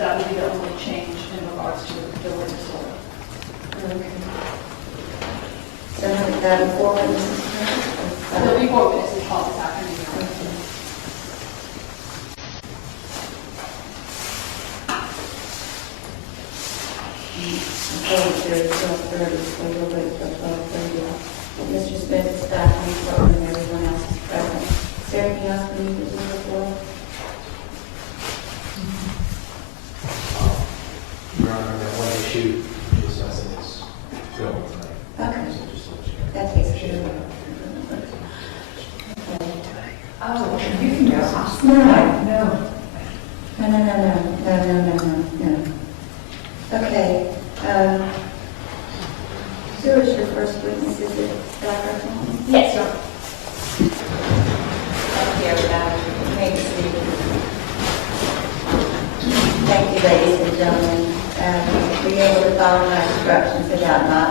That would be the only change in regards to the witness order. Okay. So that before witnesses? There'll be 4 witnesses called this afternoon. Mr. Smith is back on the phone and everyone else is present. Is there anything else we need to do before? Your Honor, that one issue is, I think it's going tonight. Okay. So just to let you know. That takes care of it. Oh, you can go. No. No. Okay. Who is your first witness? Is it Dr. Holmes? Yes, Your Honor. Thank you, Thank you, ladies and gentlemen. Were you able to follow my instructions about not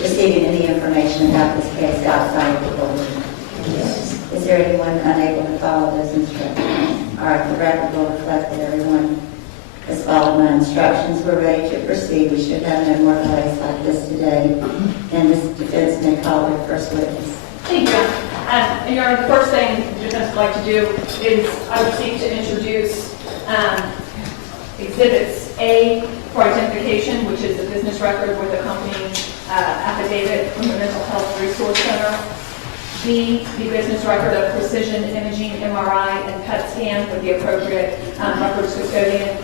receiving any information about this case outside the building? Yes. Is there anyone unable to follow those instructions? All right, the record will reflect that everyone has followed my instructions. We're ready to proceed. We should have no more delays like this today. And this defense may call their first witness. Thank you, Your Honor. And Your Honor, the first thing the defense would like to do is I would seek to introduce Exhibits A for identification, which is the business record with accompanying affidavit from the Mental Health Resource Center. B, the business record of precision imaging, MRI, and PET scan with the appropriate records custodian,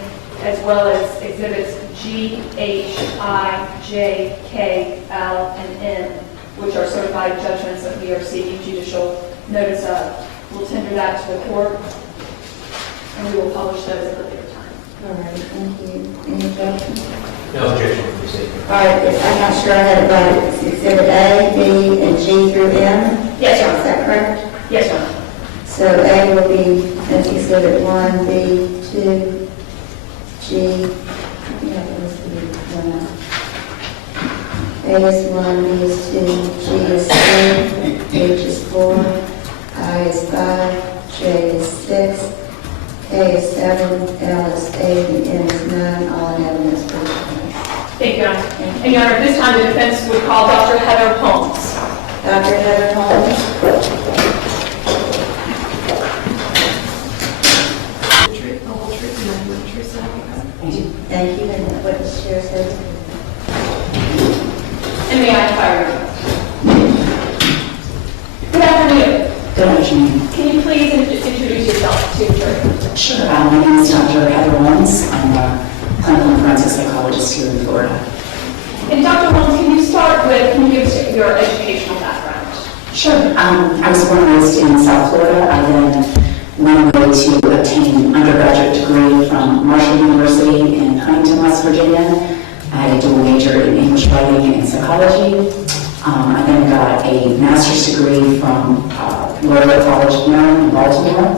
as well as Exhibits G, H, I, J, K, L, and N, which are certified judgments that we are seeking judicial notice of. We'll tender that to the court, and we will publish those at a later time. All right, thank you. Any objections? No objection to proceed. All right, I'm not sure I had it right. It's Exhibit A, B, and G through M? Yes, Your Honor. Is that correct? Yes, Your Honor. So A will be, that's Exhibit 1, B, 2, G, yeah, let's see, A is 1, B is 2, G is 3, H is 4, I is 5, J is 6, K is 7, L is 8, and N is 9, all in evidence for the case. Thank you, Your Honor. And Your Honor, at this time, the defense would call Dr. Heather Holmes. Dr. Heather Holmes. Thank you, and what the chair says. And may I fire you? Good afternoon. Good afternoon. Can you please introduce yourself to the jury? Sure. My name is Dr. Heather Holmes. I'm a clinical and forensic psychologist here in Florida. And Dr. Holmes, can you give us your educational background? Sure. I was born and raised in South Florida. I then went away to obtain an undergraduate degree from Marshall University in Huntington, West Virginia. I had a dual major in English writing and psychology. I then got a master's degree from Loyola College of Maryland in Baltimore.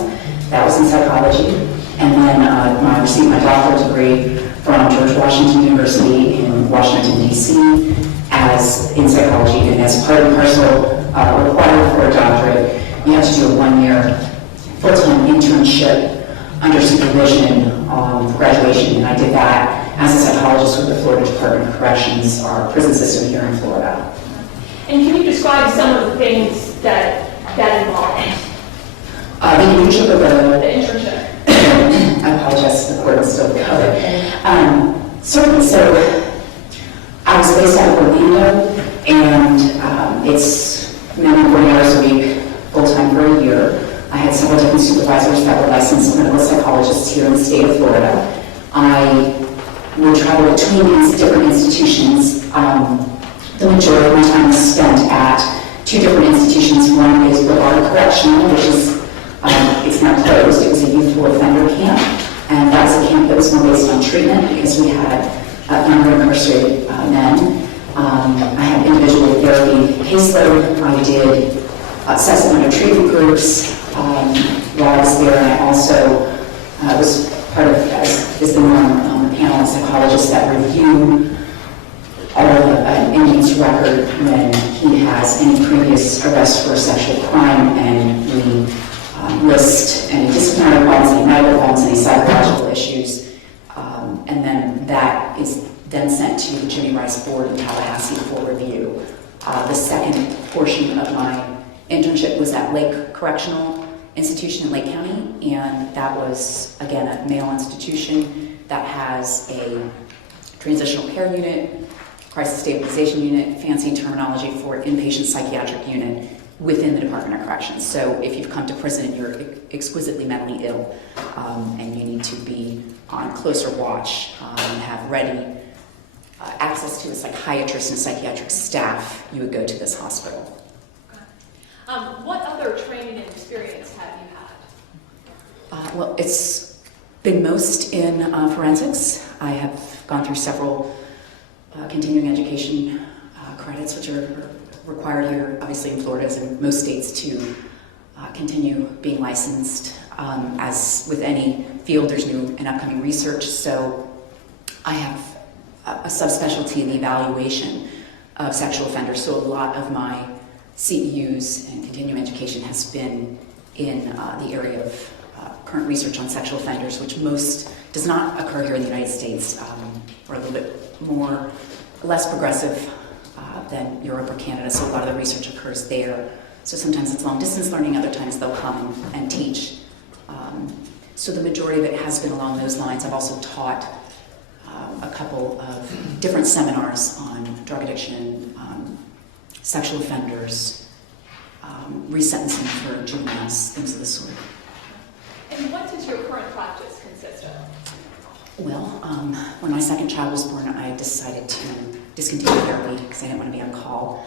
That was in psychology. And then I received my doctoral degree from George Washington University in Washington, D.C. as in psychology. And as part and parcel required for a doctorate, you have to do a 1-year full-time internship under supervision for graduation. And I did that as a psychologist with the Florida Department of Corrections, our prison system here in Florida. And can you describe some of the things that involved? The internship of The internship. I apologize, the court is still covered. Certainly, so I was based out of Orlando, and it's minimum 40 hours a week, full-time for a year. I had several different supervisors that were licensed clinical psychologists here in the state of Florida. I would travel between these different institutions. The majority of my time was spent at 2 different institutions. One is Law&Crime, which is it's now closed. It was a youthful offender camp, and that was a camp that was more based on treatment because we had younger incarcerated men. I had individual therapy caseload. I did sex offender treatment groups while I was there, and I also was part of, as is the norm, a panel of psychologists that review all of an inmate's record when he has any previous arrest for a sexual crime, and we list any disciplinary problems, any medical problems, any psychological issues And then that is then sent to the Jimmy Rice Board in Tallahassee for review. The second portion of my internship was at Lake Correctional Institution in Lake County, and that was, again, a male institution that has a transitional care unit, crisis stabilization unit, fancy terminology for inpatient psychiatric unit within the Department of Corrections. So if you've come to prison and you're exquisitely mentally ill, and you need to be on closer watch and have ready access to a psychiatrist and psychiatric staff, you would go to this hospital. What other training and experience have you had? Well, it's been most in forensics. I have gone through several continuing education credits, which are required here, obviously in Florida, as in most states, to continue being licensed. As with any field, there's new and upcoming research, so I have a subspecialty in the evaluation of sexual offenders, so a lot of my CEUs and continuing education has been in the area of current research on sexual offenders, which most does not occur here in the United States. We're a little bit less progressive than Europe or Canada, so a lot of the research occurs there. So sometimes it's long distance learning, other times they'll come and teach. So the majority of it has been along those lines. I've also taught a couple of different seminars on drug addiction, sexual offenders, resentencing for juveniles, things of the sort. And what does your current practice consist of? Well, when my second child was born, I decided to discontinue therapy because I didn't want to be on call.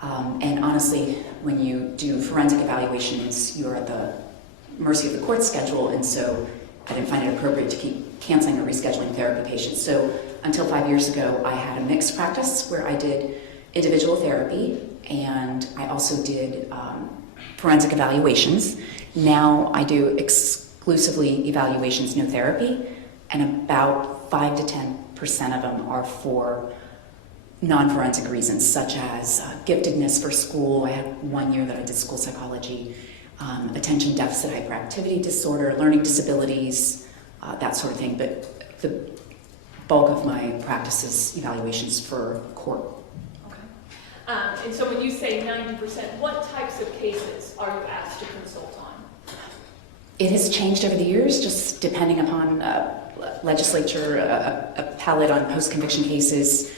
And honestly, when you do forensic evaluations, you're at the mercy of the court schedule, and so I didn't find it appropriate to keep canceling or rescheduling therapy patients. So until 5 years ago, I had a mixed practice where I did individual therapy, and I also did forensic evaluations. Now I do exclusively evaluations, no therapy, and about 5 to 10% of them are for non-forensic reasons, such as giftedness for school. I had 1 year that I did school psychology, attention deficit hyperactivity disorder, learning disabilities, that sort of thing. But the bulk of my practice is evaluations for court. Okay. And so when you say 90%, what types of cases are you asked to consult on? It has changed over the years, just depending upon legislature, appellate on post-conviction cases.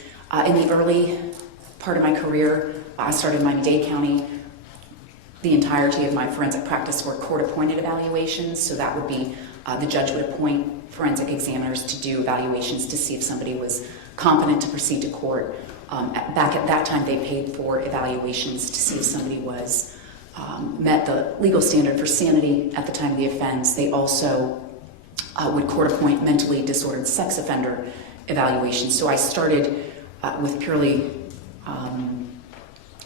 In the early part of my career, I started in Miami-Dade County. The entirety of my forensic practice were court-appointed evaluations, so that would be the judge would appoint forensic examiners to do evaluations to see if somebody was competent to proceed to court. Back at that time, they paid for evaluations to see if somebody was met the legal standard for sanity at the time of the offense. They also would court-appoint mentally disordered sex offender evaluations. So I started with purely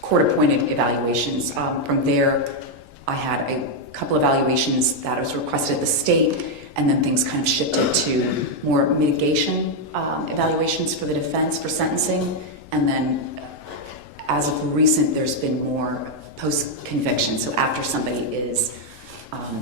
court-appointed evaluations. From there, I had a couple evaluations that was requested at the state, and then things kind of shifted to more mitigation evaluations for the defense for sentencing. And then, as of recent, there's been more post-conviction. So after somebody is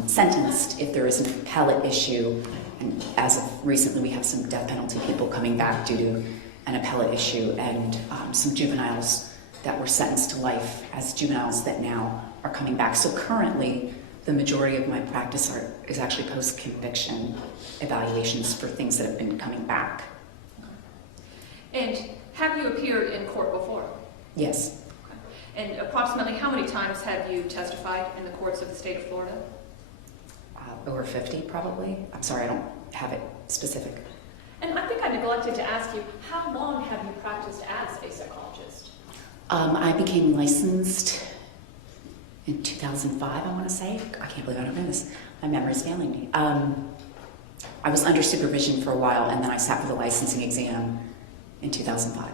sentenced, if there is an appellate issue, and as of recently, we have some death penalty people coming back due to an appellate issue, and some juveniles that were sentenced to life as juveniles that now are coming back. So currently, the majority of my practice is actually post-conviction evaluations for things that have been coming back. And have you appeared in court before? Yes. Okay. And approximately how many times have you testified in the courts of the state of Florida? Over 50, probably. I'm sorry, I don't have it specific. And I think I neglected to ask you, how long have you practiced as a psychologist? I became licensed in 2005, I want to say. I can't believe I don't know this. My memory is failing me. I was under supervision for a while, and then I sat for the licensing exam in 2005.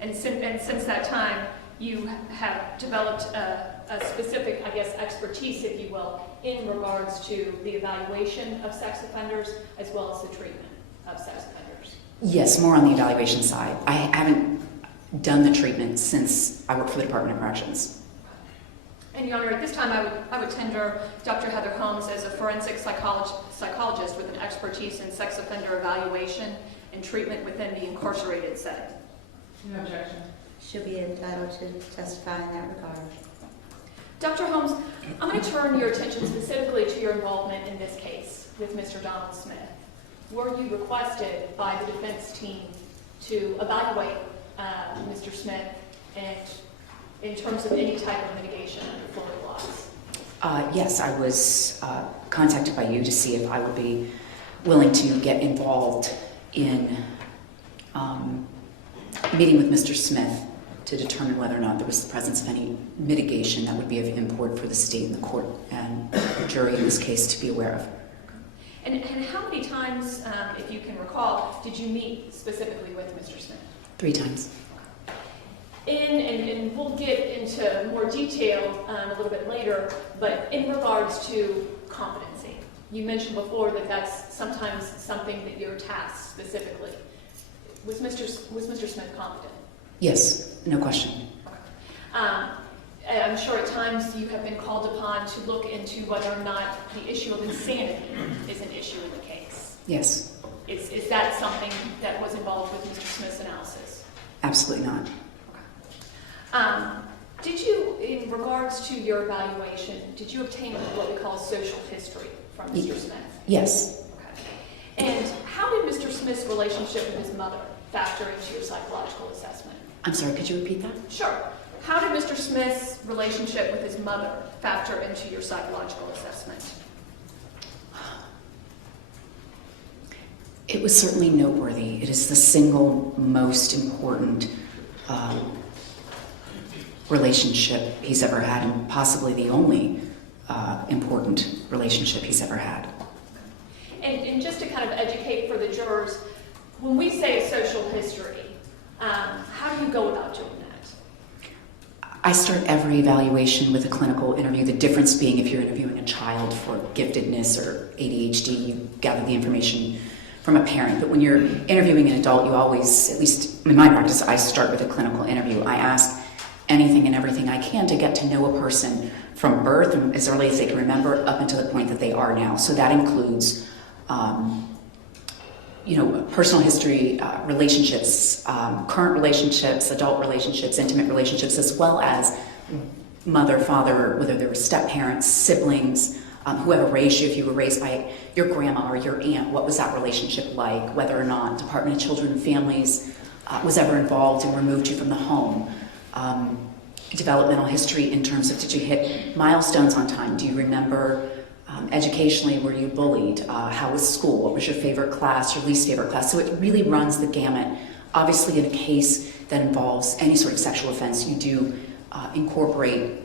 And since that time, you have developed a specific, I guess, expertise, if you will, in regards to the evaluation of sex offenders as well as the treatment of sex offenders. Yes, more on the evaluation side. I haven't done the treatment since I worked for the Department of Corrections. And Your Honor, at this time I would tender Dr. Heather Holmes as a forensic psychologist with an expertise in sex offender evaluation and treatment within the incarcerated setting. No objection. She'll be entitled to testify in that regard. Dr. Holmes, I'm going to turn your attention specifically to your involvement in this case with Mr. Donald Smith. Were you requested by the defense team to evaluate Mr. Smith and in terms of any type of mitigation under Florida laws? Yes, I was contacted by you to see if I would be willing to get involved in meeting with Mr. Smith to determine whether or not there was the presence of any mitigation that would be of import for the state and the court and the jury in this case to be aware of. And how many times, if you can recall, did you meet specifically with Mr. Smith? 3 times. And we'll get into more detail a little bit later, but in regards to competency, you mentioned before that that's sometimes something that you're tasked specifically. Was Mr. Smith competent? Yes, no question. I'm sure at times you have been called upon to look into whether or not the issue of insanity is an issue in the case. Yes. Is that something that was involved with Mr. Smith's analysis? Absolutely not. Did you, in regards to your evaluation, did you obtain what we call social history from Mr. Smith? Yes. Okay. And how did Mr. Smith's relationship with his mother factor into your psychological assessment? I'm sorry, could you repeat that? Sure. How did Mr. Smith's relationship with his mother factor into your psychological assessment? It was certainly noteworthy. It is the single most important relationship he's ever had, and possibly the only important relationship he's ever had. And just to kind of educate for the jurors, when we say social history, how do you go about doing that? I start every evaluation with a clinical interview, the difference being if you're interviewing a child for giftedness or ADHD, you gather the information from a parent. But when you're interviewing an adult, you always, at least in my practice, I start with a clinical interview. I ask anything and everything I can to get to know a person from birth and as early as they can remember up until the point that they are now. So that includes personal history, relationships, current relationships, adult relationships, intimate relationships, as well as mother, father, whether they were step-parents, siblings, whoever raised you, if you were raised by your grandma or your aunt, what was that relationship like, whether or not Department of Children and Families was ever involved and removed you from the home. Developmental history in terms of did you hit milestones on time? Do you remember educationally, were you bullied? How was school? What was your favorite class, your least favorite class? So it really runs the gamut. Obviously, in a case that involves any sort of sexual offense, you do incorporate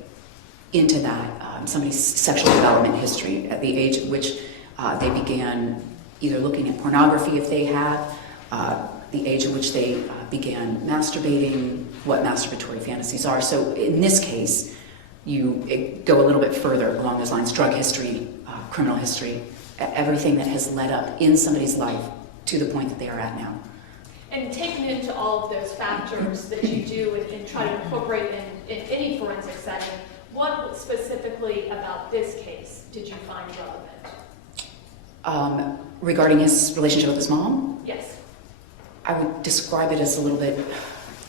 into that somebody's sexual development history at the age at which they began either looking at pornography if they had, the age at which they began masturbating, what masturbatory fantasies are. So in this case, you go a little bit further along those lines, drug history, criminal history, everything that has led up in somebody's life to the point that they are at now. And taking into all of those factors that you do and try to incorporate in any forensic setting, what specifically about this case did you find relevant? Regarding his relationship with his mom? Yes. I would describe it as a little bit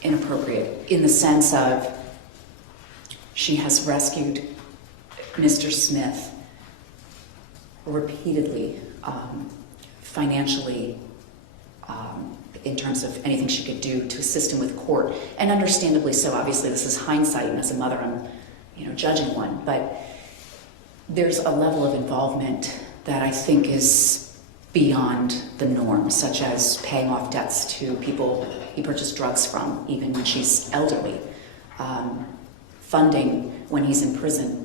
inappropriate in the sense of she has rescued Mr. Smith repeatedly, financially, in terms of anything she could do to assist him with court, and understandably so. Obviously, this is hindsight, and as a mother, I'm, judging one. But there's a level of involvement that I think is beyond the norm, such as paying off debts to people he purchased drugs from, even when she's elderly, funding when he's in prison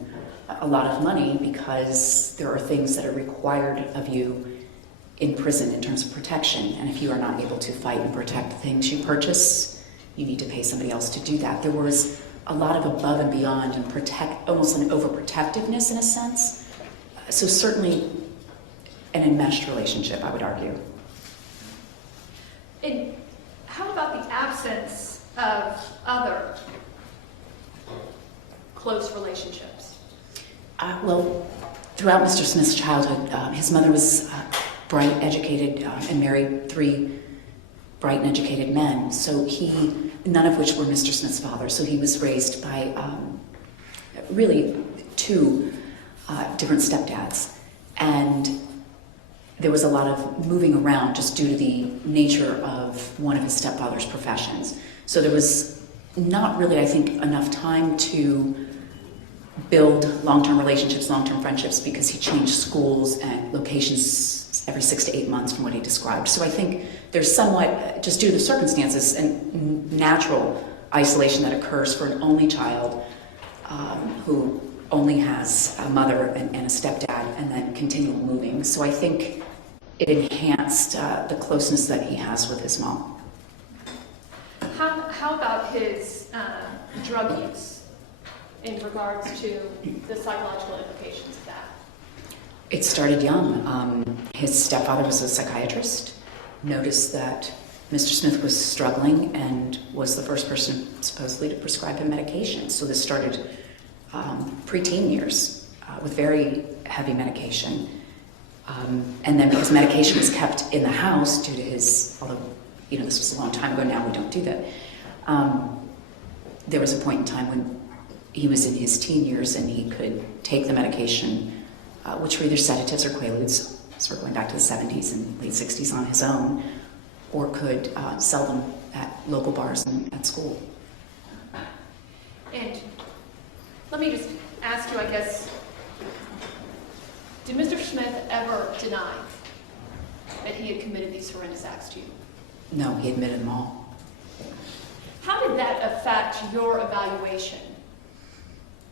a lot of money because there are things that are required of you in prison in terms of protection, and if you are not able to fight and protect the things you purchase, you need to pay somebody else to do that. There was a lot of above and beyond and almost an overprotectiveness in a sense. So certainly an enmeshed relationship, I would argue. And how about the absence of other close relationships? Well, throughout Mr. Smith's childhood, his mother was bright, educated, and married 3 bright and educated men. So none of which were Mr. Smith's father. So he was raised by really 2 different stepdads. And there was a lot of moving around just due to the nature of one of his stepfather's professions. So there was not really, I think, enough time to build long-term relationships, long-term friendships, because he changed schools and locations every 6 to 8 months from what he described. So I think there's somewhat, just due to the circumstances and natural isolation that occurs for an only child who only has a mother and a stepdad, and then continual moving. So I think it enhanced the closeness that he has with his mom. How about his drug use in regards to the psychological implications of that? It started young. His stepfather was a psychiatrist, noticed that Mr. Smith was struggling, and was the first person supposedly to prescribe him medication. So this started preteen years with very heavy medication. And then because medication was kept in the house due to his, although this was a long time ago, now we don't do that, there was a point in time when he was in his teen years and he could take the medication, which were either sedatives or quaaludes, so we're going back to the 70s and late 60s, on his own, or could sell them at local bars and at school. And let me just ask you, I guess, did Mr. Smith ever deny that he had committed these horrendous acts to you? No, he admitted them all. How did that affect your evaluation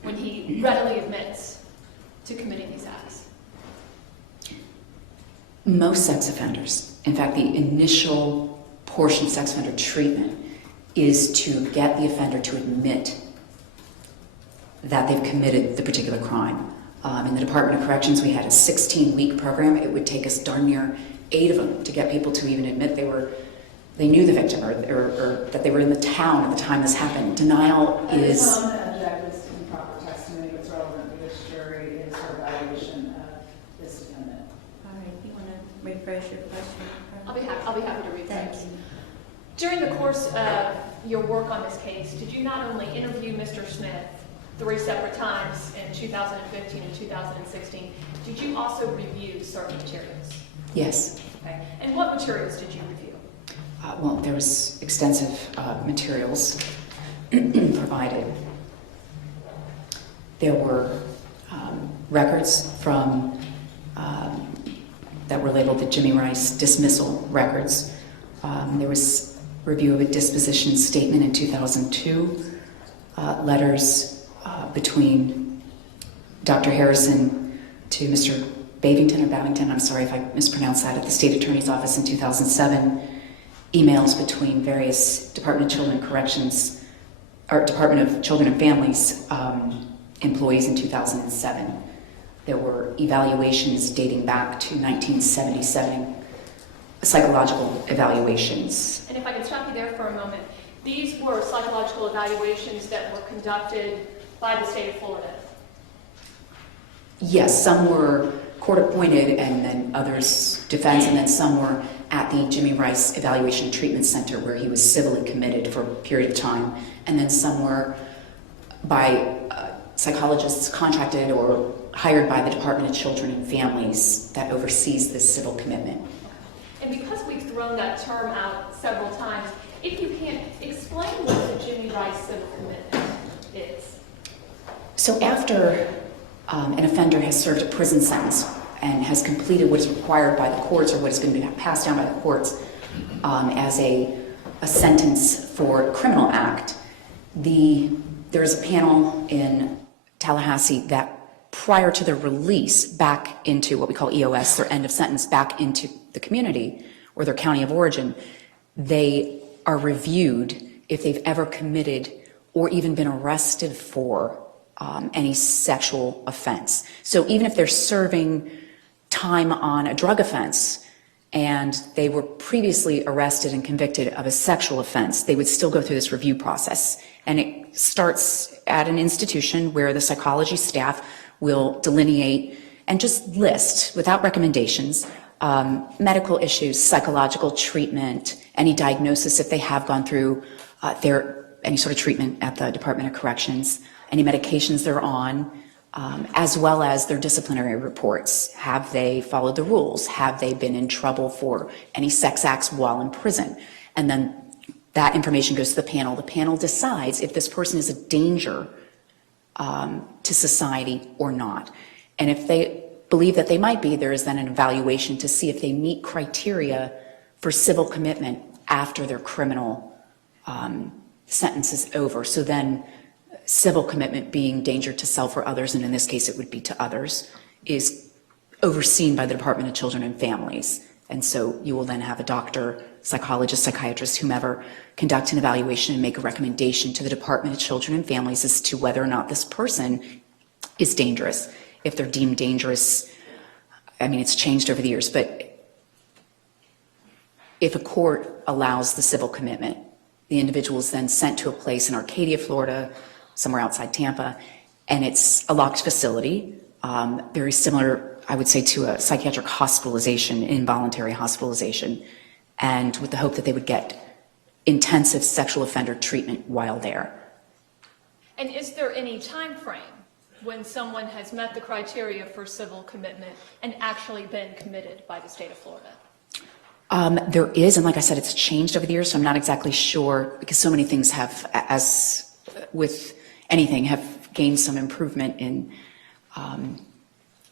when he readily admits to committing these acts? Most sex offenders, in fact, the initial portion of sex offender treatment is to get the offender to admit that they've committed the particular crime. In the Department of Corrections, we had a 16-week program. It would take us darn near 8 of them to get people to even admit they knew the victim, or that they were in the town at the time this happened. Denial is... Some objectives to improper testimony that's relevant to this jury is her evaluation of this defendant. All right, you want to rephrase your question? I'll be happy to read Thank that. you. During the course of your work on this case, did you not only interview Mr. Smith 3 separate times in 2015 and 2016, did you also review certain materials? Yes. Okay. And what materials did you review? Well, there was extensive materials provided. There were records from that were labeled the Jimmy Rice dismissal records. There was review of a disposition statement in 2002, letters between Dr. Harrison to Mr. Bavington, I'm sorry if I mispronounced that, at the State Attorney's Office in 2007, emails between various Department of Children and Corrections, or Department of Children and Families employees in 2007. There were evaluations dating back to 1977, psychological evaluations. And if I can stop you there for a moment, these were psychological evaluations that were conducted by the state of Florida. Yes, some were court-appointed and then others defense, and then some were at the Jimmy Rice Evaluation and Treatment Center where he was civilly committed for a period of time, and then some were by psychologists contracted or hired by the Department of Children and Families that oversees this civil commitment. And because we've thrown that term out several times, if you can explain what the Jimmy Rice civil commitment is. So after an offender has served a prison sentence and has completed what is required by the courts, or what is going to be passed down by the courts as a sentence for a criminal act, there is a panel in Tallahassee that prior to their release back into what we call EOS, their end of sentence, back into the community or their county of origin, they are reviewed if they've ever committed or even been arrested for any sexual offense. So even if they're serving time on a drug offense and they were previously arrested and convicted of a sexual offense, they would still go through this review process. And it starts at an institution where the psychology staff will delineate and just list, without recommendations, medical issues, psychological treatment, any diagnosis if they have gone through any sort of treatment at the Department of Corrections, any medications they're on, as well as their disciplinary reports. Have they followed the rules? Have they been in trouble for any sex acts while in prison? And then that information goes to the panel. The panel decides if this person is a danger to society or not. And if they believe that they might be, there is then an evaluation to see if they meet criteria for civil commitment after their criminal sentence is over. So then civil commitment, being danger to self or others, and in this case it would be to others, is overseen by the Department of Children and Families. And so you will then have a doctor, psychologist, psychiatrist, whomever, conduct an evaluation and make a recommendation to the Department of Children and Families as to whether or not this person is dangerous. If they're deemed dangerous, I mean, it's changed over the years, but if a court allows the civil commitment, the individual is then sent to a place in Arcadia, Florida, somewhere outside Tampa, and it's a locked facility, very similar, I would say, to a psychiatric hospitalization, involuntary hospitalization, and with the hope that they would get intensive sexual offender treatment while there. And is there any time frame when someone has met the criteria for civil commitment and actually been committed by the state of Florida? There is, and like I said, it's changed over the years, so I'm not exactly sure, because so many things have, as with anything, have gained some improvement in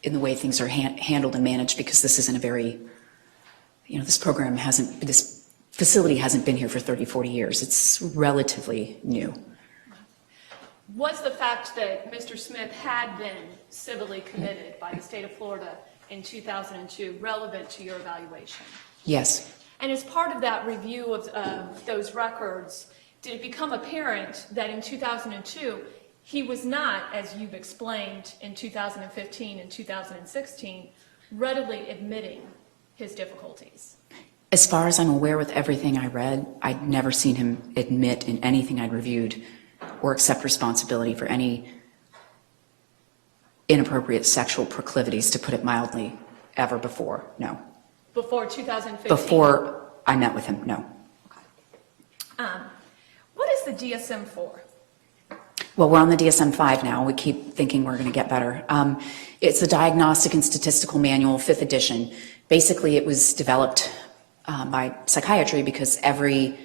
the way things are handled and managed, because this isn't a very, this program hasn't, this facility hasn't been here for 30, 40 years. It's relatively new. Was the fact that Mr. Smith had been civilly committed by the state of Florida in 2002 relevant to your evaluation? Yes. And as part of that review of those records, did it become apparent that in 2002, he was not, as you've explained in 2015 and 2016, readily admitting his difficulties? As far as I'm aware, with everything I read, I'd never seen him admit in anything I'd reviewed or accept responsibility for any inappropriate sexual proclivities, to put it mildly, ever before. No. Before 2015? Before I met with him, no. Okay. What is the DSM-4? Well, we're on the DSM-5 now. We keep thinking we're going to get better. It's the Diagnostic and Statistical Manual, 5th edition. Basically, it was developed by psychiatry because every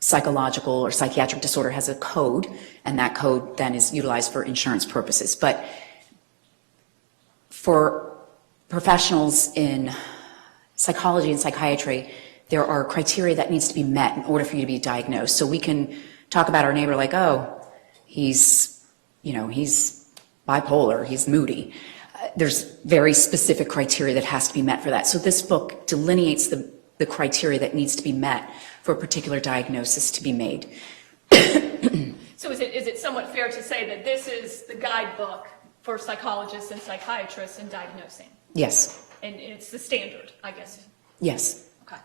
psychological or psychiatric disorder has a code, and that code then is utilized for insurance purposes. But for professionals in psychology and psychiatry, there are criteria that needs to be met in order for you to be diagnosed. So we can talk about our neighbor like, oh, he's bipolar, he's moody. There's very specific criteria that has to be met for that. So this book delineates the criteria that needs to be met for a particular diagnosis to be made. So is it somewhat fair to say that this is the guidebook for psychologists and psychiatrists in diagnosing? Yes. And it's the standard, I guess? Yes. Okay.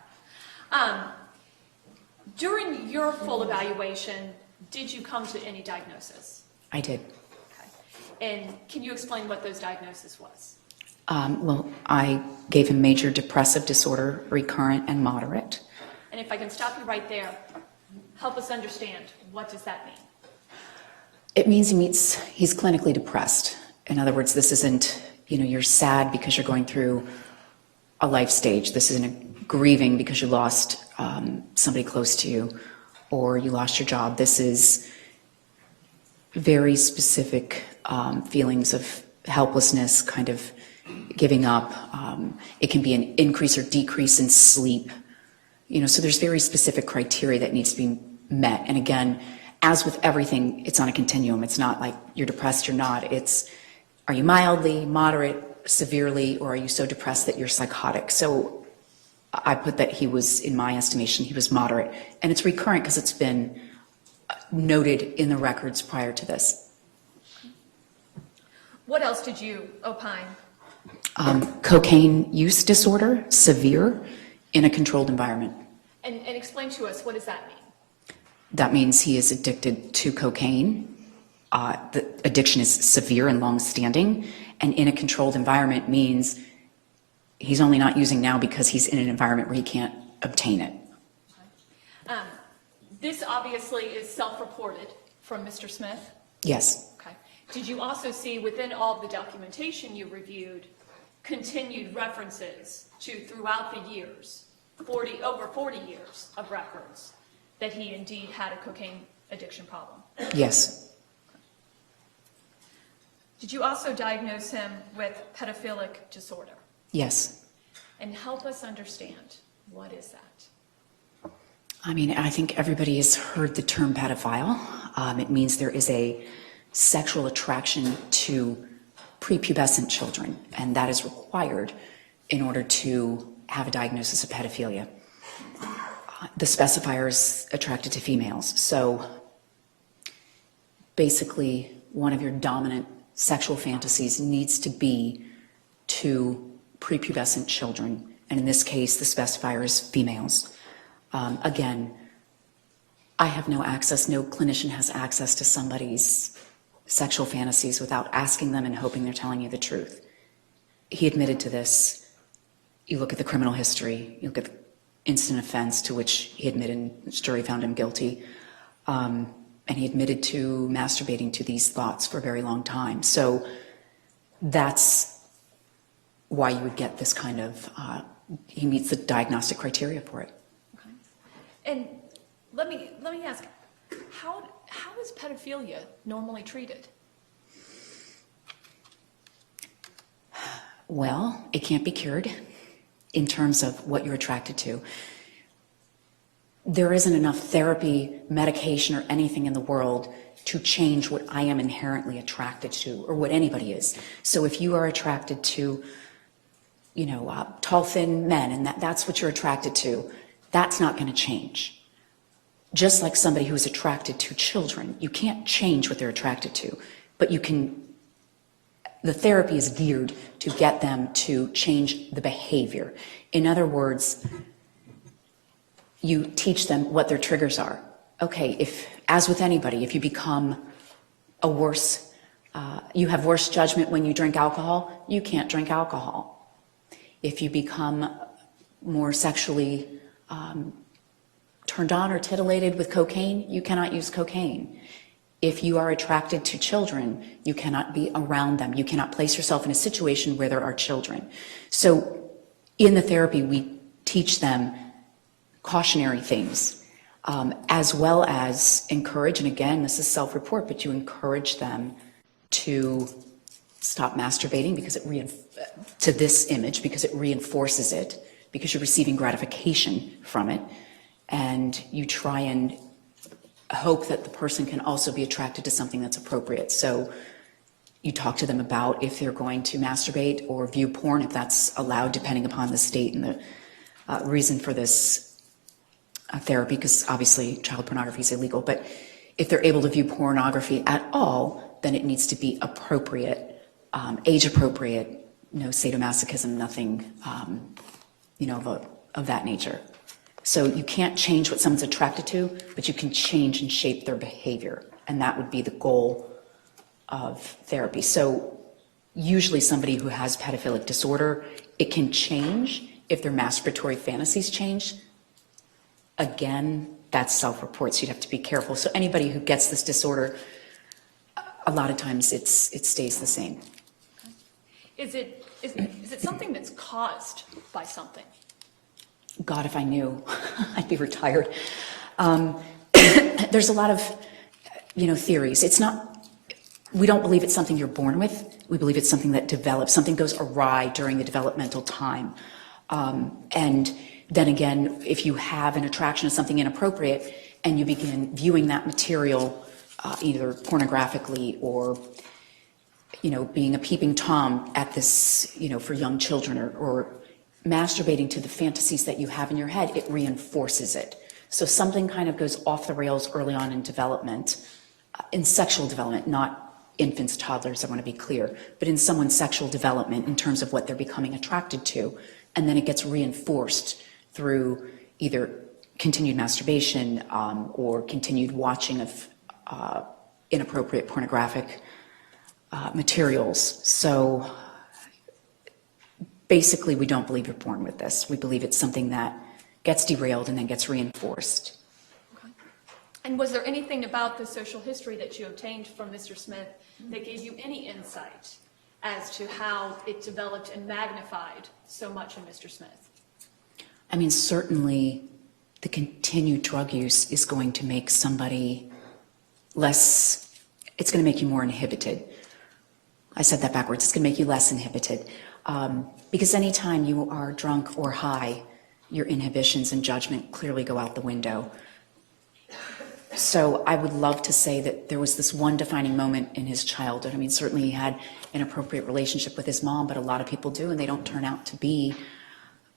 During your full evaluation, did you come to any diagnosis? I did. Okay. And can you explain what those diagnoses was? Well, I gave him major depressive disorder, recurrent and moderate. And if I can stop you right there, help us understand, what does that mean? It means he's clinically depressed. In other words, this isn't, you're sad because you're going through a life stage. This isn't a grieving because you lost somebody close to you or you lost your job. This is very specific feelings of helplessness, kind of giving up. It can be an increase or decrease in sleep. So there's very specific criteria that needs to be met. And again, as with everything, it's on a continuum. It's not like you're depressed, you're not. It's, are you mildly, moderate, severely, or are you so depressed that you're psychotic? So I put that he was, in my estimation, he was moderate. And it's recurrent because it's been noted in the records prior to this. What else did you opine? Cocaine use disorder, severe, in a controlled environment. And explain to us, what does that mean? That means he is addicted to cocaine the addiction is severe and long-standing, and in a controlled environment means he's only not using now because he's in an environment where he can't obtain it. This obviously is self-reported from Mr. Smith. Yes. Okay. Did you also see within all the documentation you reviewed continued references to throughout the years, over 40 years of records, that he indeed had a cocaine addiction problem? Yes. Did you also diagnose him with pedophilic disorder? Yes. And help us understand, what is that? I mean, I think everybody has heard the term pedophile. It means there is a sexual attraction to prepubescent children, and that is required in order to have a diagnosis of pedophilia. The specifier is attracted to females. So basically, one of your dominant sexual fantasies needs to be to prepubescent children, and in this case, the specifier is females. Again, I have no access, no clinician has access to somebody's sexual fantasies without asking them and hoping they're telling you the truth. He admitted to this. You look at the criminal history, you look at the instant offense to which he admitted, and the jury found him guilty, and he admitted to masturbating to these thoughts for a very long time. So that's why you would get this kind of, he meets the diagnostic criteria for it. And let me ask, how is pedophilia normally treated? Well, it can't be cured in terms of what you're attracted to. There isn't enough therapy, medication, or anything in the world to change what I am inherently attracted to, or what anybody is. So if you are attracted to, tall, thin men, and that's what you're attracted to, that's not going to change. Just like somebody who is attracted to children, you can't change what they're attracted to, but you can, the therapy is geared to get them to change the behavior. In other words, you teach them what their triggers are. Okay, if, as with anybody, if you become you have worse judgment when you drink alcohol, you can't drink alcohol. If you become more sexually turned on or titillated with cocaine, you cannot use cocaine. If you are attracted to children, you cannot be around them. You cannot place yourself in a situation where there are children. So in the therapy, we teach them cautionary things, as well as encourage, and again, this is self-report, but you encourage them to stop masturbating because to this image, because it reinforces it, because you're receiving gratification from it, and you try and hope that the person can also be attracted to something that's appropriate. So you talk to them about if they're going to masturbate or view porn, if that's allowed, depending upon the state and the reason for this therapy, because obviously child pornography is illegal, but if they're able to view pornography at all, then it needs to be appropriate, age appropriate, no sadomasochism, nothing, of that nature. So you can't change what someone's attracted to, but you can change and shape their behavior. And that would be the goal of therapy. So usually somebody who has pedophilic disorder, it can change if their masturbatory fantasies change. Again, that's self-report, so you'd have to be careful. So anybody who gets this disorder, a lot of times it stays the same. Is it something that's caused by something? God, if I knew, I'd be retired. There's a lot of, theories. It's not, we don't believe it's something you're born with. We believe it's something that develops, something goes awry during the developmental time. And then again, if you have an attraction to something inappropriate and you begin viewing that material either pornographically or, being a peeping Tom at this, for young children or masturbating to the fantasies that you have in your head, it reinforces it. So something kind of goes off the rails early on in development, in sexual development, not infants, toddlers, I want to be clear, but in someone's sexual development in terms of what they're becoming attracted to, and then it gets reinforced through either continued masturbation or continued watching of inappropriate pornographic materials. So basically, we don't believe you're born with this. We believe it's something that gets derailed and then gets reinforced. Okay. And was there anything about the social history that you obtained from Mr. Smith that gave you any insight as to how it developed and magnified so much in Mr. Smith? I mean, certainly the continued drug use is going to make somebody less, it's going to make you more inhibited. I said that backwards. It's going to make you less inhibited. Because anytime you are drunk or high, your inhibitions and judgment clearly go out the window. So I would love to say that there was this one defining moment in his childhood. I mean, certainly he had an inappropriate relationship with his mom, but a lot of people do, and they don't turn out to be,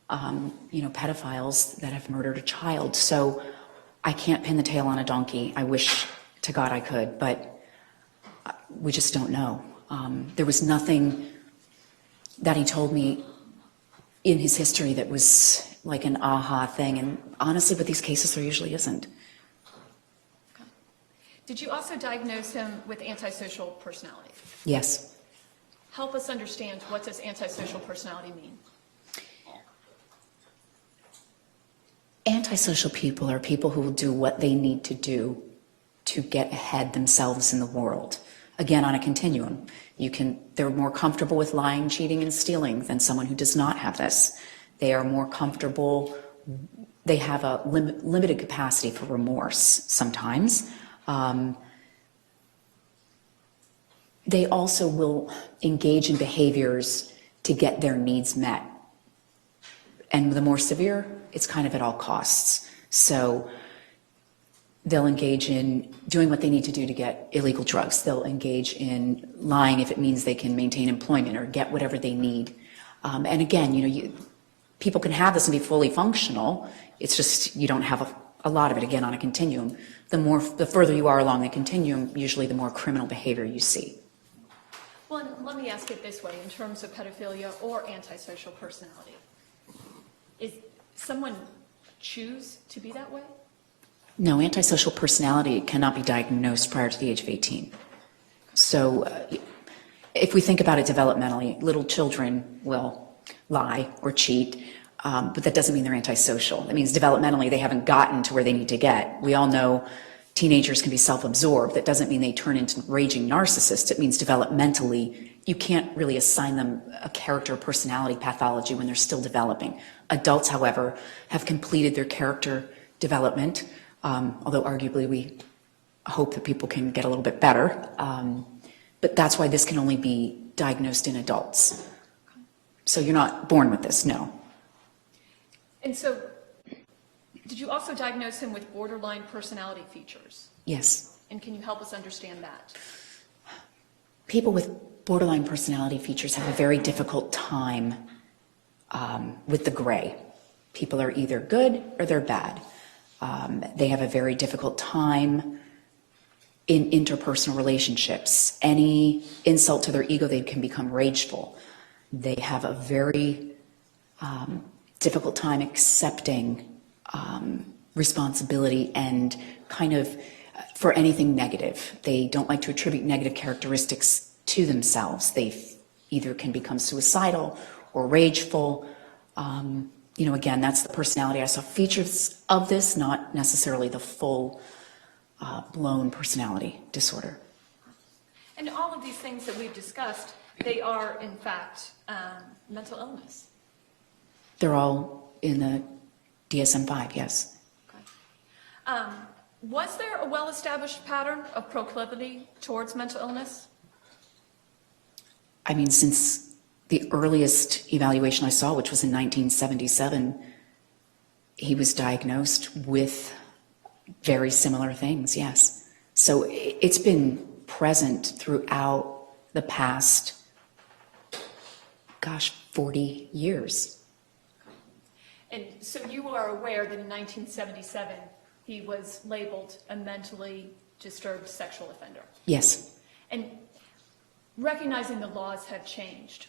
pedophiles that have murdered a child. So I can't pin the tail on a donkey. I wish to God I could, but we just don't know. There was nothing that he told me in his history that was like an aha thing. And honestly, with these cases, there usually isn't. Okay. Did you also diagnose him with antisocial personality? Yes. Help us understand, what does antisocial personality mean? Antisocial people are people who will do what they need to do to get ahead themselves in the world. Again, on a continuum. They're more comfortable with lying, cheating, and stealing than someone who does not have this. They are more comfortable, they have a limited capacity for remorse sometimes. They also will engage in behaviors to get their needs met. And the more severe, it's kind of at all costs. So they'll engage in doing what they need to do to get illegal drugs. They'll engage in lying if it means they can maintain employment or get whatever they need. And again, people can have this and be fully functional. It's just you don't have a lot of it, again, on a continuum. The further you are along the continuum, usually the more criminal behavior you see. Well, and let me ask it this way, in terms of pedophilia or antisocial personality. Is someone choose to be that way? No, antisocial personality cannot be diagnosed prior to the age of 18. So if we think about it developmentally, little children will lie or cheat, but that doesn't mean they're antisocial. That means developmentally they haven't gotten to where they need to get. We all know teenagers can be self-absorbed. That doesn't mean they turn into raging narcissists. It means developmentally you can't really assign them a character or personality pathology when they're still developing. Adults, however, have completed their character development, although arguably we hope that people can get a little bit better. But that's why this can only be diagnosed in adults. So you're not born with this, no. And so, did you also diagnose him with borderline personality features? Yes. And can you help us understand that? People with borderline personality features have a very difficult time with the gray. People are either good or they're bad. They have a very difficult time in interpersonal relationships. Any insult to their ego, they can become rageful. They have a very difficult time accepting responsibility and kind of for anything negative. They don't like to attribute negative characteristics to themselves. They either can become suicidal or rageful. Again, that's the personality. I saw features of this, not necessarily the full blown personality disorder. And all of these things that we've discussed, they are, in fact, mental illness. They're all in the DSM-5, yes. Okay. Was there a well-established pattern of proclivity towards mental illness? I mean, since the earliest evaluation I saw, which was in 1977, he was diagnosed with very similar things, yes. So it's been present throughout the past, 40 years. And so you are aware that in 1977, he was labeled a mentally disturbed sexual offender? Yes. And recognizing the laws have changed,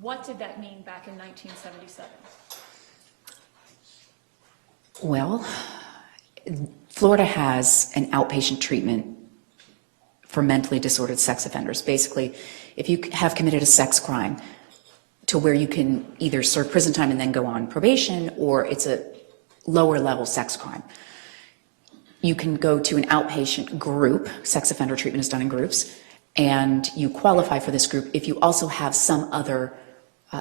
what did that mean back in 1977? Well, Florida has an outpatient treatment for mentally disordered sex offenders. Basically, if you have committed a sex crime to where you can either serve prison time and then go on probation, or it's a lower level sex crime, you can go to an outpatient group. Sex offender treatment is done in groups, and you qualify for this group if you also have some other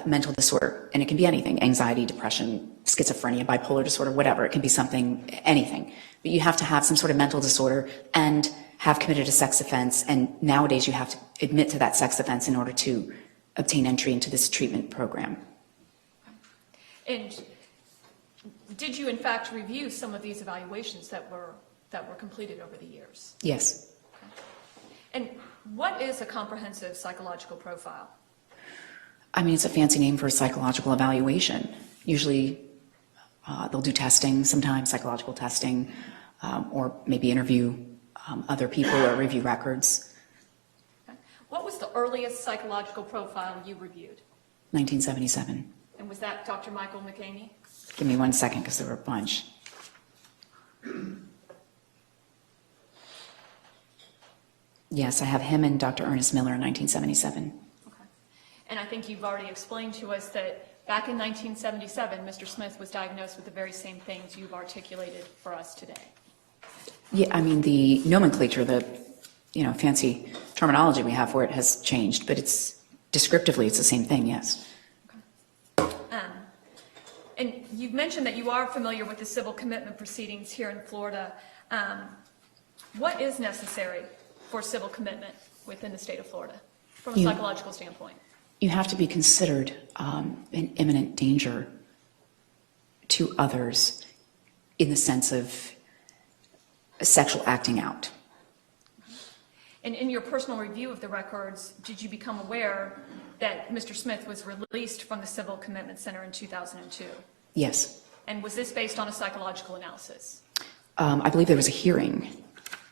mental disorder, and it can be anything: anxiety, depression, schizophrenia, bipolar disorder, whatever. It can be something, anything. But you have to have some sort of mental disorder and have committed a sex offense, and nowadays you have to admit to that sex offense in order to obtain entry into this treatment program. And did you in fact review some of these evaluations that were completed over the years? Yes. And what is a comprehensive psychological profile? I mean, it's a fancy name for a psychological evaluation. Usually they'll do testing, sometimes psychological testing, or maybe interview other people or review records. Okay. What was the earliest psychological profile you reviewed? 1977. And was that Dr. Michael McCamey? Give me 1 second, because there were a bunch. Yes, I have him and Dr. Ernest Miller in 1977. Okay. And I think you've already explained to us that back in 1977, Mr. Smith was diagnosed with the very same things you've articulated for us today. Yeah, I mean, the nomenclature, the fancy terminology we have for it has changed, but it's descriptively it's the same thing. Yes. Okay. And you've mentioned that you are familiar with the civil commitment proceedings here in Florida. What is necessary for civil commitment within the state of Florida from a psychological standpoint? You have to be considered an imminent danger to others in the sense of sexual acting out. And in your personal review of the records, did you become aware that Mr. Smith was released from the Civil Commitment Center in 2002? Yes. And was this based on a psychological analysis? I believe there was a hearing.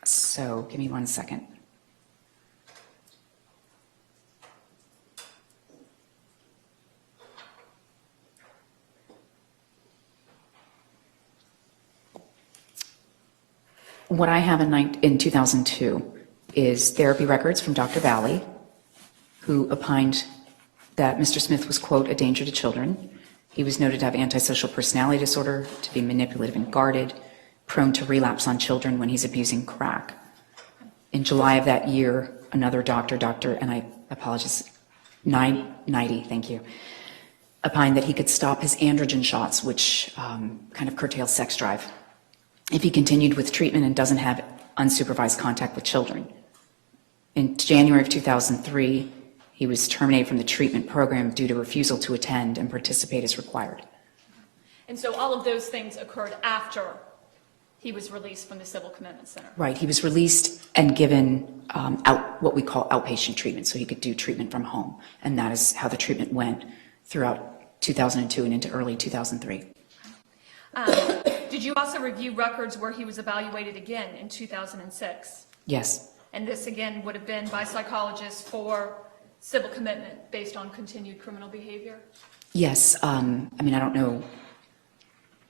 So give me 1 second. What I have in 2002 is therapy records from Dr. Valley, who opined that Mr. Smith was, quote, a danger to children. He was noted to have antisocial personality disorder, to be manipulative and guarded, prone to relapse on children when he's abusing crack. In July of that year, another doctor, and I apologize, Nighty, thank you, opined that he could stop his androgen shots, which kind of curtails sex drive, if he continued with treatment and doesn't have unsupervised contact with children. In January of 2003, he was terminated from the treatment program due to refusal to attend and participate as required. And so all of those things occurred after he was released from the Civil Commitment Center? Right, he was released and given what we call outpatient treatment, so he could do treatment from home. And that is how the treatment went throughout 2002 and into early 2003. Did you also review records where he was evaluated again in 2006? Yes. And this again would have been by psychologists for civil commitment based on continued criminal behavior? Yes, I mean, I don't know.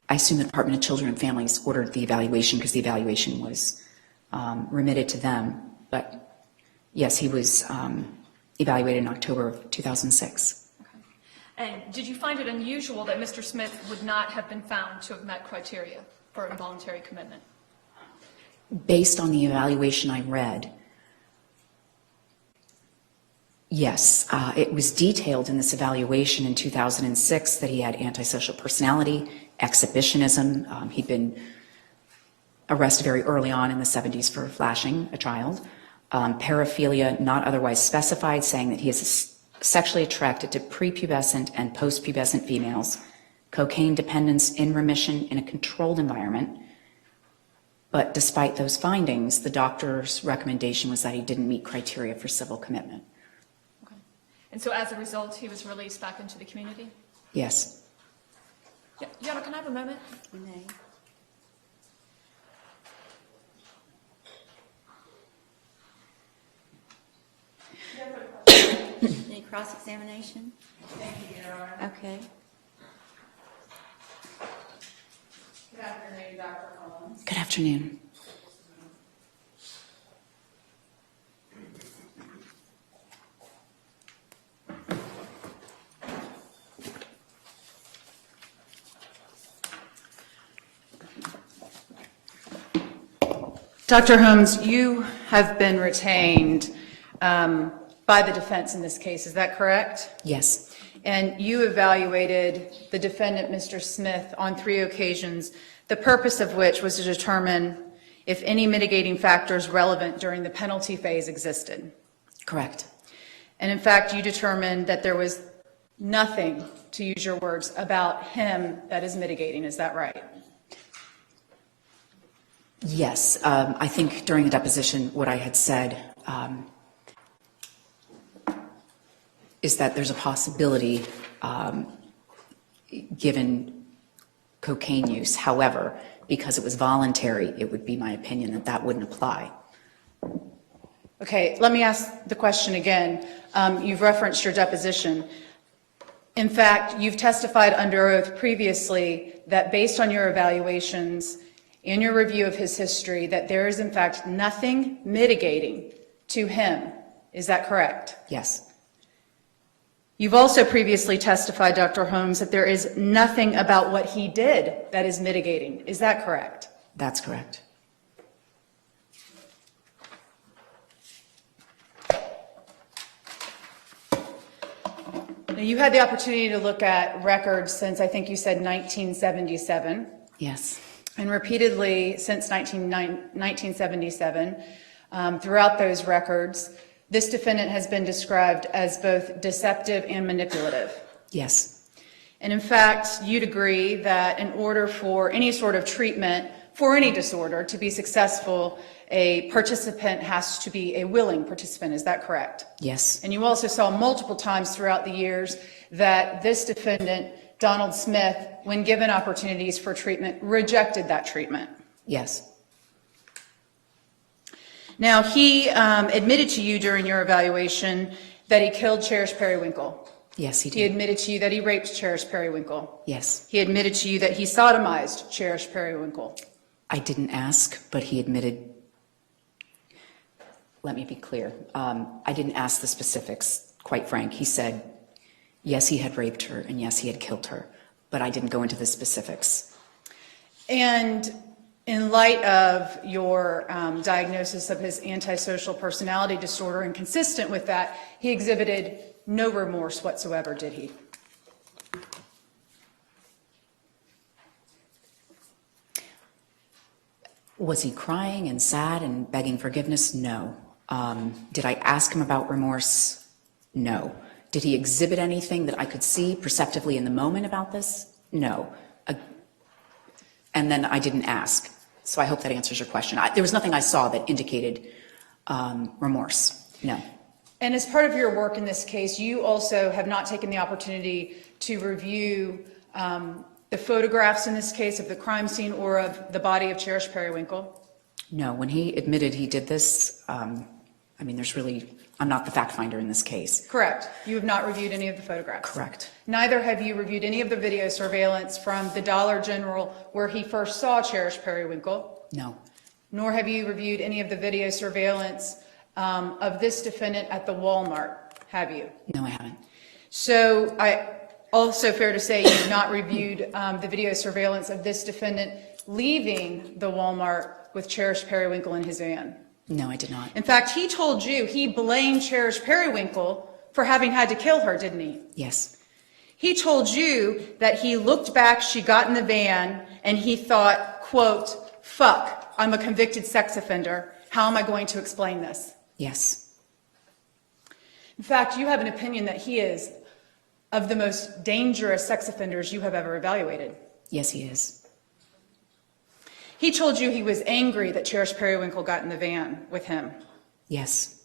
I assume the Department of Children and Families ordered the evaluation because the evaluation was remitted to them. But yes, he was evaluated in October of 2006. And did you find it unusual that Mr. Smith would not have been found to have met criteria for involuntary commitment? Based on the evaluation I read, yes, it was detailed in this evaluation in 2006 that he had antisocial personality, exhibitionism. He'd been arrested very early on in the 70s for flashing a child. Paraphilia not otherwise specified, saying that he is sexually attracted to prepubescent and postpubescent females, cocaine dependence in remission in a controlled environment. But despite those findings, the doctor's recommendation was that he didn't meet criteria for civil commitment. Okay. And so as a result, he was released back into the community? Yes. Yeah, Yana, can I have a moment? You may. Any cross-examination? Thank you, Your Honor. Okay. Good afternoon, Dr. Holmes. Good afternoon. Dr. Holmes, you have been retained by the defense in this case, is that correct? Yes, And you evaluated the defendant, Mr. Smith, on 3 occasions, the purpose of which was to determine if any mitigating factors relevant during the penalty phase existed. correct. And in fact, you determined that there was nothing, to use your words, about him that is mitigating. Is that right? Yes, I think during the deposition, what I had said is that there's a possibility, given cocaine use. However, because it was voluntary, it would be my opinion that that wouldn't apply. Okay, let me ask the question again. You've referenced your deposition. In fact, you've testified under oath previously that based on your evaluations and your review of his history, that there is in fact nothing mitigating to him. Is that correct? Yes, You've also previously testified, Dr. Holmes, that there is nothing about what he did that is mitigating. Is that correct? that's correct. Now, you had the opportunity to look at records since, I think you said 1977, Yes, and repeatedly since 1977, throughout those records, this defendant has been described as both deceptive and manipulative. yes, And in fact, you'd agree that in order for any sort of treatment for any disorder to be successful, a participant has to be a willing participant. Is that correct? yes, And you also saw multiple times throughout the years that this defendant, Donald Smith, when given opportunities for treatment, rejected that treatment. yes, Now, he admitted to you during your evaluation that he killed Cherish Periwinkle. yes, he He did. admitted to you that he raped Cherish Periwinkle. Yes, He admitted to you that he sodomized Cherish Periwinkle. I didn't ask, but he admitted. Let me be clear. I didn't ask the specifics, quite frank. He said, yes, he had raped her, and yes, he had killed her, but I didn't go into the specifics. And in light of your diagnosis of his antisocial personality disorder, and consistent with that, he exhibited no remorse whatsoever, did he? Was he crying and sad and begging forgiveness? No. Did I ask him about remorse? No. Did he exhibit anything that I could see perceptively in the moment about this? No. And then I didn't ask. So I hope that answers your question. There was nothing I saw that indicated remorse. No. And as part of your work in this case, you also have not taken the opportunity to review the photographs in this case of the crime scene or of the body of Cherish Periwinkle? No. When he admitted he did this, I mean, I'm not the fact finder in this case. Correct. You have not reviewed any of the photographs? Correct. Neither have you reviewed any of the video surveillance from the Dollar General where he first saw Cherish Periwinkle? No. Nor have you reviewed any of the video surveillance of this defendant at the Walmart, have you? No, I haven't. So also fair to say you've not reviewed the video surveillance of this defendant leaving the Walmart with Cherish Periwinkle in his van? No, I did not. In fact, he told you he blamed Cherish Periwinkle for having had to kill her, didn't he? Yes. He told you that he looked back, she got in the van, and he thought, quote, fuck, I'm a convicted sex offender. How am I going to explain this? Yes. In fact, you have an opinion that he is of the most dangerous sex offenders you have ever evaluated. Yes, he is. He told you he was angry that Cherish Periwinkle got in the van with him. Yes.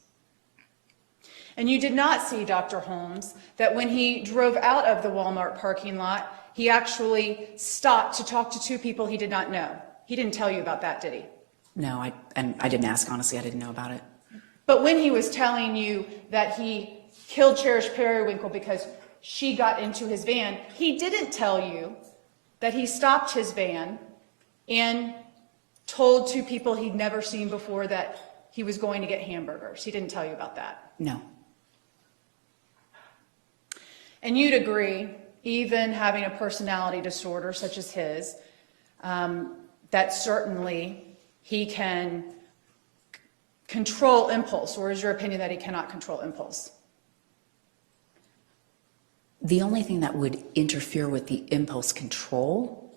And you did not see, Dr. Holmes, that when he drove out of the Walmart parking lot, he actually stopped to talk to 2 people he did not know. He didn't tell you about that, did he? No, I didn't ask, honestly. I didn't know about it. But when he was telling you that he killed Cherish Periwinkle because she got into his van, he didn't tell you that he stopped his van and told 2 people he'd never seen before that he was going to get hamburgers. He didn't tell you about that. No. And you'd agree, even having a personality disorder such as his, that certainly he can control impulse, or is your opinion that he cannot control impulse? The only thing that would interfere with the impulse control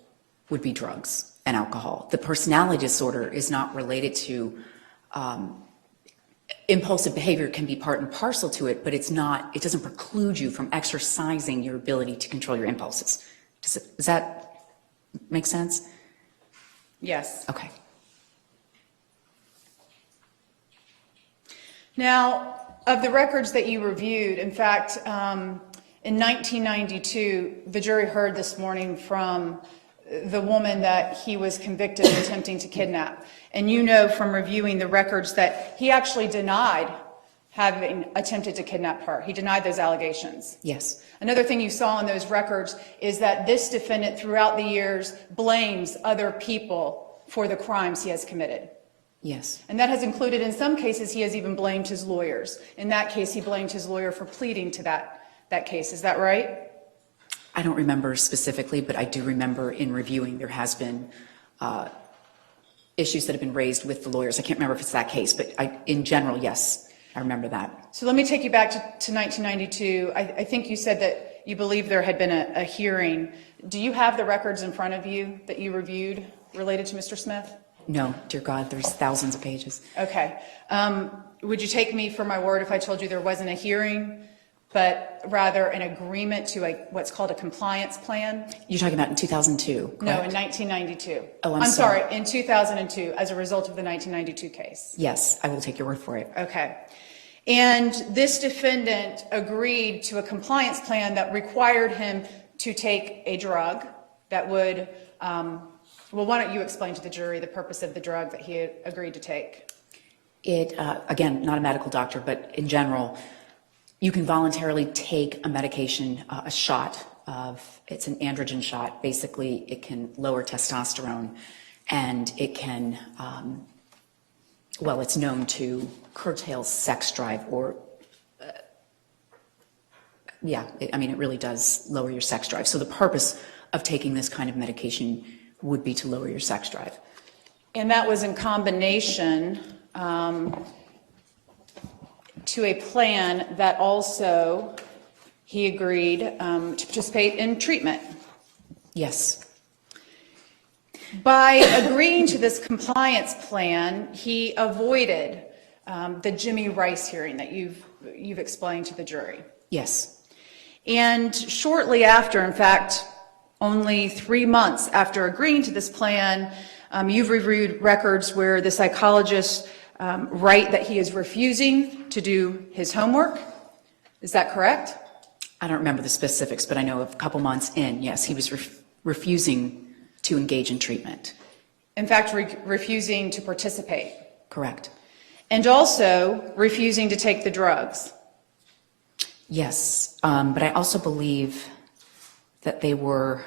would be drugs and alcohol. The personality disorder is not related to impulsive behavior. Can be part and parcel to it, but it doesn't preclude you from exercising your ability to control your impulses. Does that make sense? Yes. Okay. Now, of the records that you reviewed, in fact, in 1992, the jury heard this morning from the woman that he was convicted of attempting to kidnap. And you know from reviewing the records that he actually denied having attempted to kidnap her. He denied those allegations. Yes. Another thing you saw in those records is that this defendant throughout the years blames other people for the crimes he has committed. Yes. And that has included, in some cases, he has even blamed his lawyers. In that case, he blamed his lawyer for pleading to that case. Is that right? I don't remember specifically, but I do remember in reviewing there has been issues that have been raised with the lawyers. I can't remember if it's that case, but in general, yes, I remember that. So let me take you back to 1992. I think you said that you believe there had been a hearing. Do you have the records in front of you that you reviewed related to Mr. Smith? No, dear God, there's thousands of pages. Okay. Would you take me for my word if I told you there wasn't a hearing, but rather an agreement to what's called a compliance plan? You're talking about in 2002, correct? No, in 1992. Oh, I'm sorry, in 2002, as a result of the 1992 case. Yes, I will take your word for it. Okay. And this defendant agreed to a compliance plan that required him to take a drug that would, well, why don't you explain to the jury the purpose of the drug that he agreed to take? It, again, not a medical doctor, but in general, you can voluntarily take a medication, a shot of, it's an androgen shot. Basically, it can lower testosterone and it can, well, it's known to curtail sex drive or, it really does lower your sex drive. So the purpose of taking this kind of medication would be to lower your sex drive. And that was in combination to a plan that also he agreed to participate in treatment. Yes. By agreeing to this compliance plan, he avoided the Jimmy Rice hearing that you've explained to the jury. Yes. And shortly after, in fact, only 3 months after agreeing to this plan, you've reviewed records where the psychologist write that he is refusing to do his homework. Is that correct? I don't remember the specifics, but I know a couple months in, yes, he was refusing to engage in treatment. In fact, refusing to participate. Correct. And also refusing to take the drugs. Yes, but I also believe that they were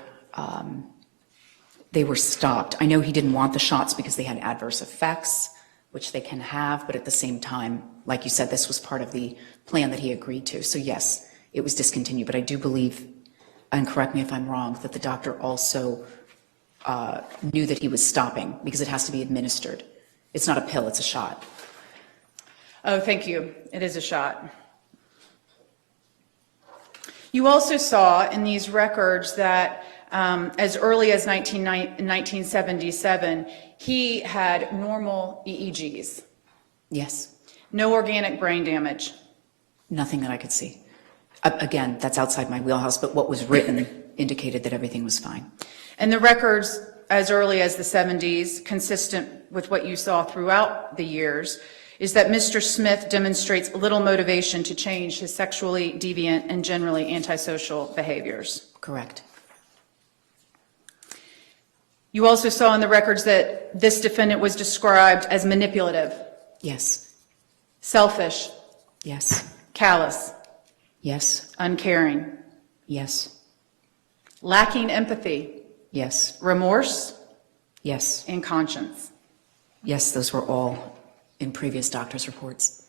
stopped. I know he didn't want the shots because they had adverse effects, which they can have, but at the same time, like you said, this was part of the plan that he agreed to. So yes, it was discontinued, but I do believe, and correct me if I'm wrong, that the doctor also knew that he was stopping because it has to be administered. It's not a pill, it's a shot. Oh, thank you. It is a shot. You also saw in these records that as early as 1977, he had normal EEGs. Yes. No organic brain damage. Nothing that I could see. Again, that's outside my wheelhouse, but what was written indicated that everything was fine. And the records as early as the 70s, consistent with what you saw throughout the years, is that Mr. Smith demonstrates little motivation to change his sexually deviant and generally antisocial behaviors. Correct. You also saw in the records that this defendant was described as manipulative, Yes. selfish, Yes. callous, Yes. uncaring, Yes. lacking empathy, Yes. remorse, Yes. and conscience. Yes, those were all in previous doctors' reports.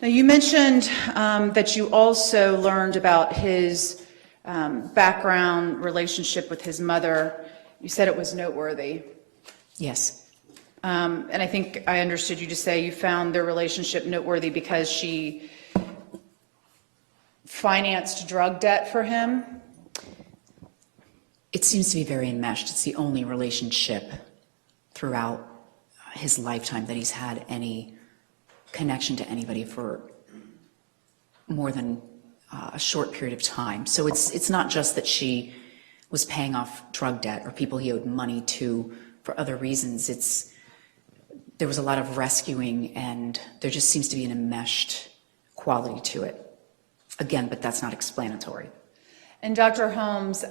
Now, you mentioned that you also learned about his background relationship with his mother You said it was noteworthy. Yes, And I think I understood you to say you found their relationship noteworthy because she financed drug debt for him. it seems to be very enmeshed. It's the only relationship throughout his lifetime that he's had any connection to anybody for more than a short period of time. So it's not just that she was paying off drug debt or people he owed money to for other reasons. There was a lot of rescuing, and there just seems to be an enmeshed quality to it. Again, but that's not explanatory. And Dr. Holmes,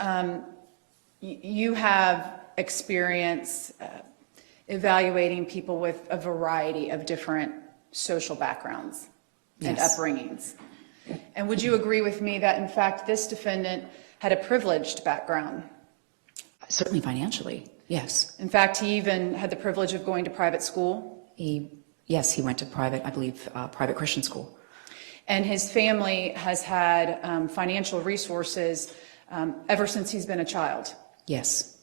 you have experience evaluating people with a variety of different social backgrounds and Yes. upbringings. And would you agree with me that, in fact, this defendant had a privileged background? Certainly financially, yes. In fact, he even had the privilege of going to private school. Yes, he went to private, I believe, private Christian school. And his family has had financial resources ever since he's been a child. Yes,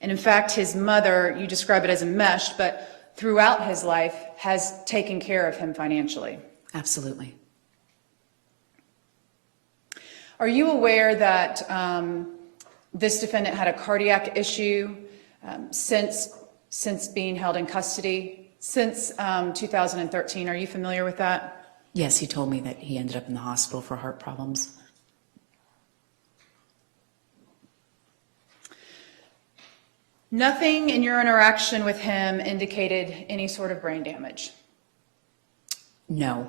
And in fact, his mother, you describe it as enmeshed, but throughout his life has taken care of him financially. absolutely. Are you aware that this defendant had a cardiac issue since being held in custody, since 2013? Are you familiar with that? Yes, he told me that he ended up in the hospital for heart problems. Nothing in your interaction with him indicated any sort of brain damage. No,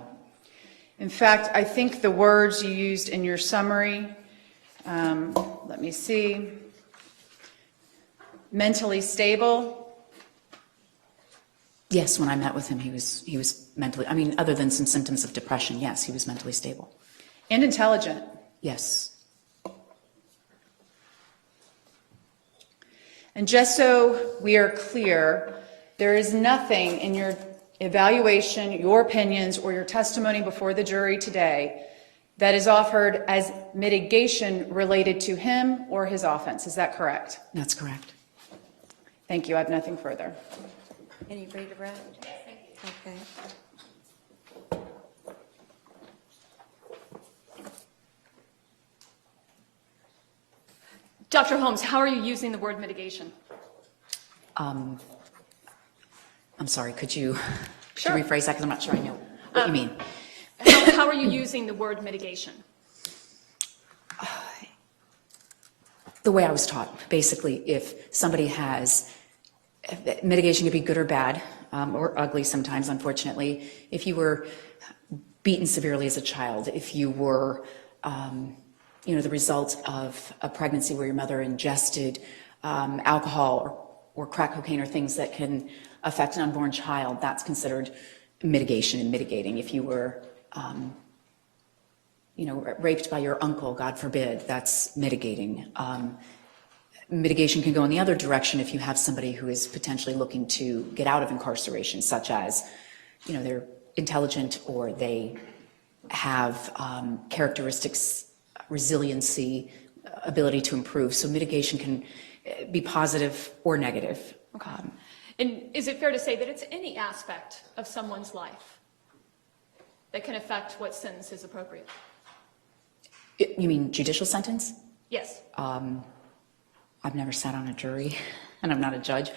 In fact, I think the words you used in your summary, let me see, mentally stable. yes, when I met with him, he was mentally, I mean, other than some symptoms of depression, yes, he was mentally stable. And intelligent. Yes, And just so we are clear, there is nothing in your evaluation, your opinions, or your testimony before the jury today that is offered as mitigation related to him or his offense. Is that correct? that's correct. Thank you. I have nothing further. Any read around? Okay. Dr. Holmes, how are you using the word mitigation? I'm sorry, could you Sure. rephrase that, because I'm not sure I know what you mean. How are you using the word mitigation? The way I was taught, basically, if somebody has, mitigation could be good or bad, or ugly sometimes, unfortunately. If you were beaten severely as a child, if you were, the result of a pregnancy where your mother ingested alcohol or crack cocaine or things that can affect an unborn child, that's considered mitigation and mitigating. If you were, raped by your uncle, God forbid, that's mitigating. Mitigation can go in the other direction if you have somebody who is potentially looking to get out of incarceration, such as, they're intelligent or they have characteristics, resiliency, ability to improve. So mitigation can be positive or negative. And is it fair to say that it's any aspect of someone's life that can affect what sentence is appropriate? You mean judicial sentence? Yes. I've never sat on a jury, and I'm not a judge.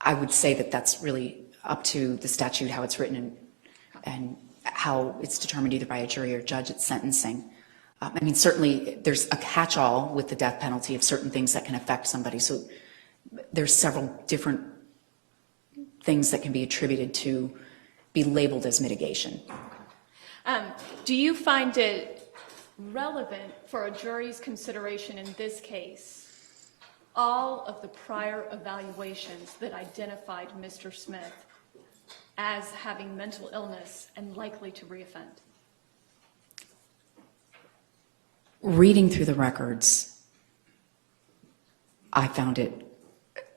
I would say that that's really up to the statute, how it's written, and how it's determined either by a jury or judge at sentencing. Certainly there's a catch-all with the death penalty of certain things that can affect somebody. So there's several different things that can be attributed to be labeled as mitigation. Do you find it relevant for a jury's consideration in this case all of the prior evaluations that identified Mr. Smith as having mental illness and likely to reoffend? Reading through the records, I found it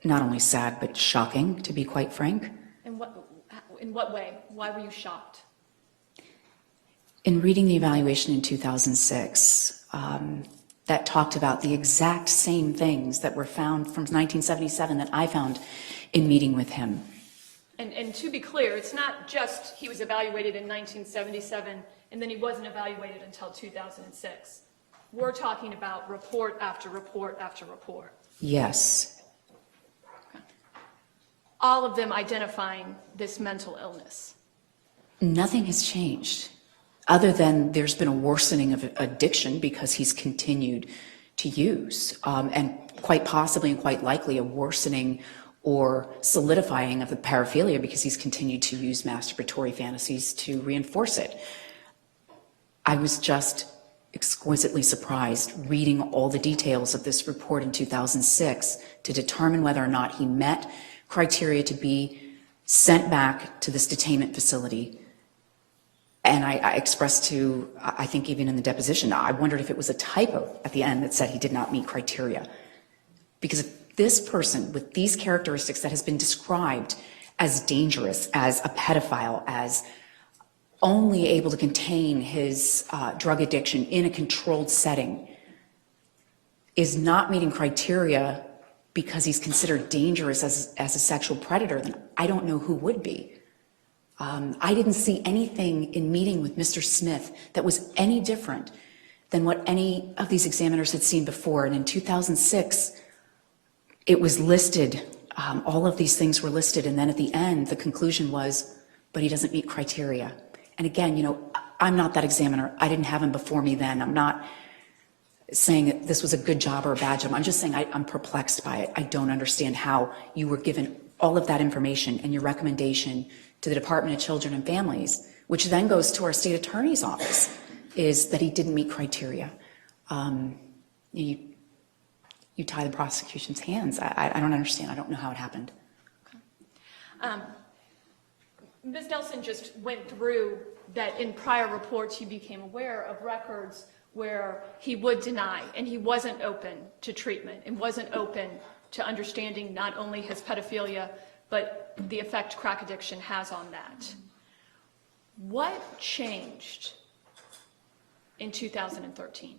not only sad, but shocking, to be quite frank. In what way? Why were you shocked? In reading the evaluation in 2006, that talked about the exact same things that were found from 1977 that I found in meeting with him. And to be clear, it's not just he was evaluated in 1977 and then he wasn't evaluated until 2006. We're talking about report after report after report. Yes. All of them identifying this mental illness. Nothing has changed, other than there's been a worsening of addiction because he's continued to use, and quite possibly and quite likely a worsening or solidifying of the paraphilia because he's continued to use masturbatory fantasies to reinforce it. I was just exquisitely surprised reading all the details of this report in 2006 to determine whether or not he met criteria to be sent back to this detainment facility. And I expressed to, I think even in the deposition, I wondered if it was a typo at the end that said he did not meet criteria. Because if this person with these characteristics that has been described as dangerous, as a pedophile, as only able to contain his drug addiction in a controlled setting, is not meeting criteria because he's considered dangerous as a sexual predator, then I don't know who would be. I didn't see anything in meeting with Mr. Smith that was any different than what any of these examiners had seen before. And in 2006, it was listed, all of these things were listed, and then at the end, the conclusion was, but he doesn't meet criteria. And again, you know, I'm not that examiner. I didn't have him before me then. I'm not saying that this was a good job or a bad job. I'm just saying I'm perplexed by it. I don't understand how you were given all of that information and your recommendation to the Department of Children and Families, which then goes to our state attorney's office, is that he didn't meet criteria. You tie the prosecution's hands. I don't understand. I don't know how it happened. Ms. Nelson just went through that in prior reports you became aware of records where he would deny and he wasn't open to treatment and wasn't open to understanding not only his pedophilia, but the effect crack addiction has on that. What changed in 2013?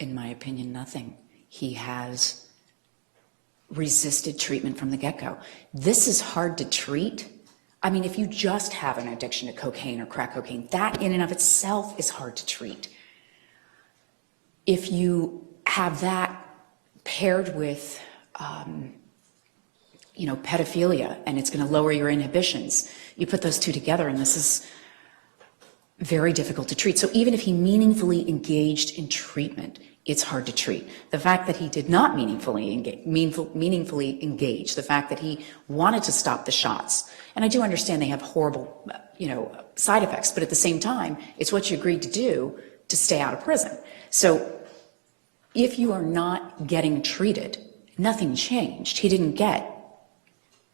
In my opinion, nothing. He has resisted treatment from the get-go. This is hard to treat. I mean, if you just have an addiction to cocaine or crack cocaine, that in and of itself is hard to treat. If you have that paired with, pedophilia, and it's going to lower your inhibitions, you put those two together, and this is very difficult to treat. So even if he meaningfully engaged in treatment, it's hard to treat. The fact that he did not meaningfully engage, the fact that he wanted to stop the shots, and I do understand they have horrible, side effects, but at the same time, it's what you agreed to do to stay out of prison. So if you are not getting treated, nothing changed.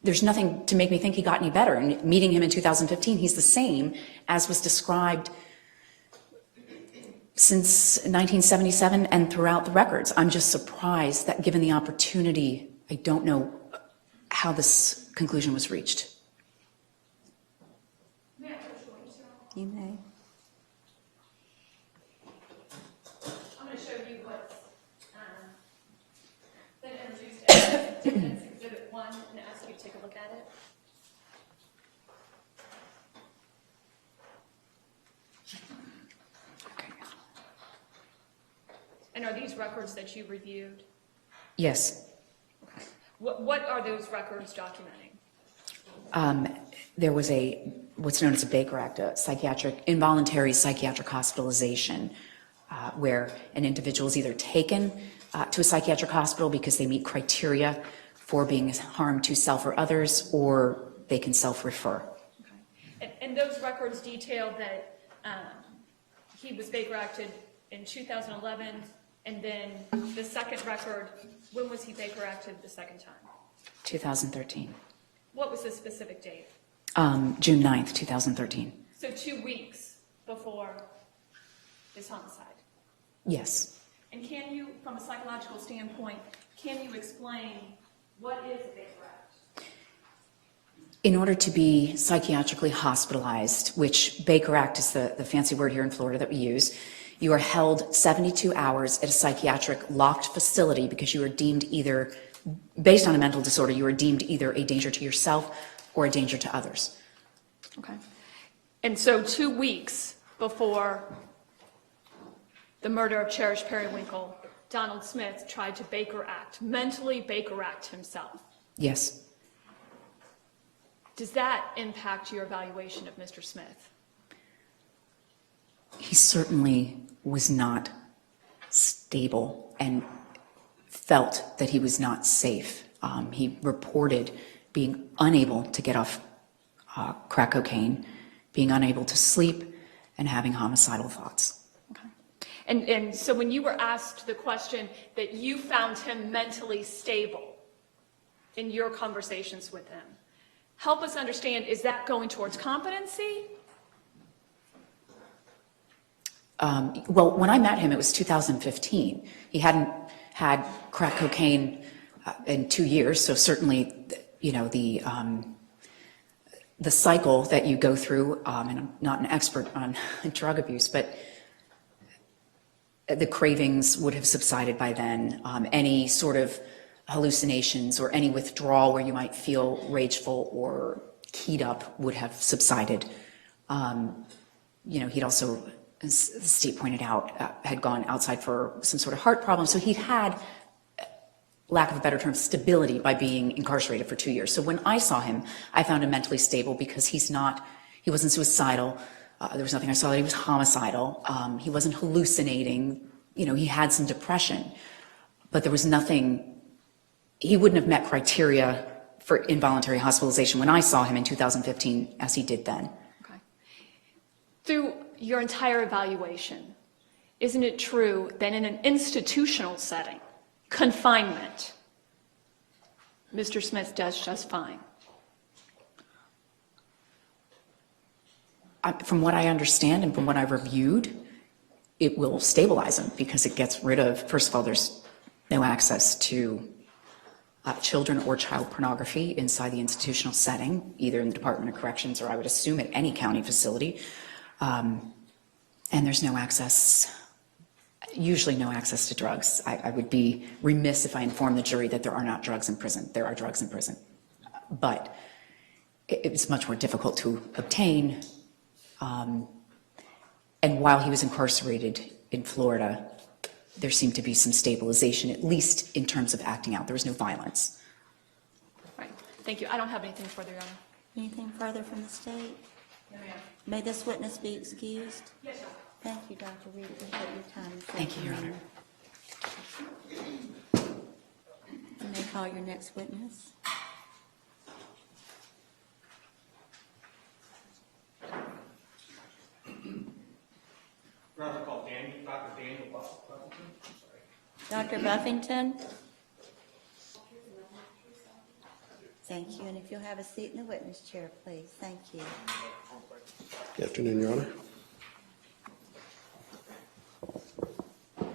There's nothing to make me think he got any better. And meeting him in 2015, he's the same as was described since 1977 and throughout the records. I'm just surprised that given the opportunity, I don't know how this conclusion was reached. You may. I'm going to show you what's been introduced as Exhibit 1 and ask you to take a look at it. And are these records that you reviewed? Yes. Okay. What are those records documenting? There was what's known as a Baker Act, a involuntary psychiatric hospitalization, where an individual is either taken to a psychiatric hospital because they meet criteria for being harm to self or others, or they can self-refer. Okay. And those records detail that he was Baker Acted in 2011, and then the second record, when was he Baker Acted the second time? 2013. What was the specific date? June 9th, 2013. So 2 weeks before his homicide. Yes. And can you, from a psychological standpoint, can you explain what is a Baker Act? In order to be psychiatrically hospitalized, which Baker Act is the fancy word here in Florida that we use, You are held 72 hours at a psychiatric locked facility because you are deemed either, based on a mental disorder, you are deemed either a danger to yourself or a danger to others. Okay. And so 2 weeks before the murder of Cherish Periwinkle, Donald Smith tried to mentally Baker Act himself. Yes. Does that impact your evaluation of Mr. Smith? He certainly was not stable and felt that he was not safe. He reported being unable to get off crack cocaine, being unable to sleep, and having homicidal thoughts. Okay. And so when you were asked the question that you found him mentally stable in your conversations with him, help us understand, is that going towards competency? Well, when I met him, it was 2015. He hadn't had crack cocaine in 2 years, so certainly, you know, the cycle that you go through, and I'm not an expert on drug abuse, but the cravings would have subsided by then. Any sort of hallucinations or any withdrawal where you might feel rageful or keyed up would have subsided. You know, he'd also, as the state pointed out, had gone outside for some sort of heart problem. So he'd had, lack of a better term, stability by being incarcerated for 2 years. So when I saw him, I found him mentally stable because he wasn't suicidal. There was nothing I saw that he was homicidal. He wasn't hallucinating. You know, he had some depression, but there was nothing, he wouldn't have met criteria for involuntary hospitalization when I saw him in 2015 as he did then. Okay. Through your entire evaluation, isn't it true that in an institutional setting, confinement, Mr. Smith does just fine? From what I understand and from what I've reviewed, it will stabilize him because it gets rid of, first of all, there's no access to children or child pornography inside the institutional setting, either in the Department of Corrections or I would assume at any county facility. And there's no access, usually no access to drugs. I would be remiss if I informed the jury that there are not drugs in prison. There are drugs in prison. But it's much more difficult to obtain. And while he was incarcerated in Florida, there seemed to be some stabilization, at least in terms of acting out. There was no violence. Right. Thank you. I don't have anything further, Your Honor. Anything further from the state? May this witness be excused? Yes, sir. Thank you, Dr. Reed. Appreciate your time. Thank you, Your Honor. You may call your next witness. Dr. Buffington? Thank you, and if you'll have a seat in the witness chair, please. Thank you. Good afternoon, Your Honor.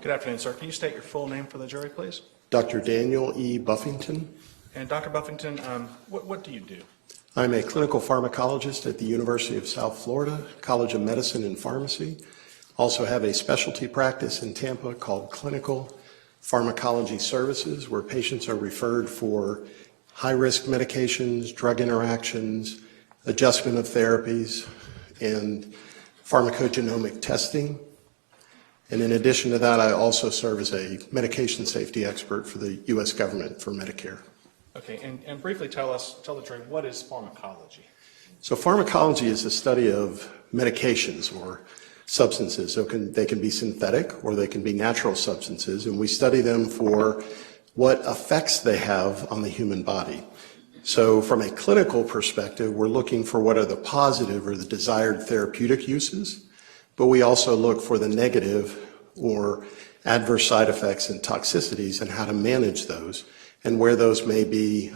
Good afternoon, sir. Can you state your full name for the jury, please? Dr. Daniel E. Buffington. And Dr. Buffington, what do you do? I'm a clinical pharmacologist at the University of South Florida, College of Medicine and Pharmacy. Also have a specialty practice in Tampa called Clinical Pharmacology Services, where patients are referred for high-risk medications, drug interactions, adjustment of therapies, and pharmacogenomic testing. And in addition to that, I also serve as a medication safety expert for the U.S. government for Medicare. Okay, and briefly tell the jury, what is pharmacology? So pharmacology is the study of medications or substances. So they can be synthetic or they can be natural substances, and we study them for what effects they have on the human body. So from a clinical perspective, we're looking for what are the positive or the desired therapeutic uses, but we also look for the negative or adverse side effects and toxicities and how to manage those and where those may be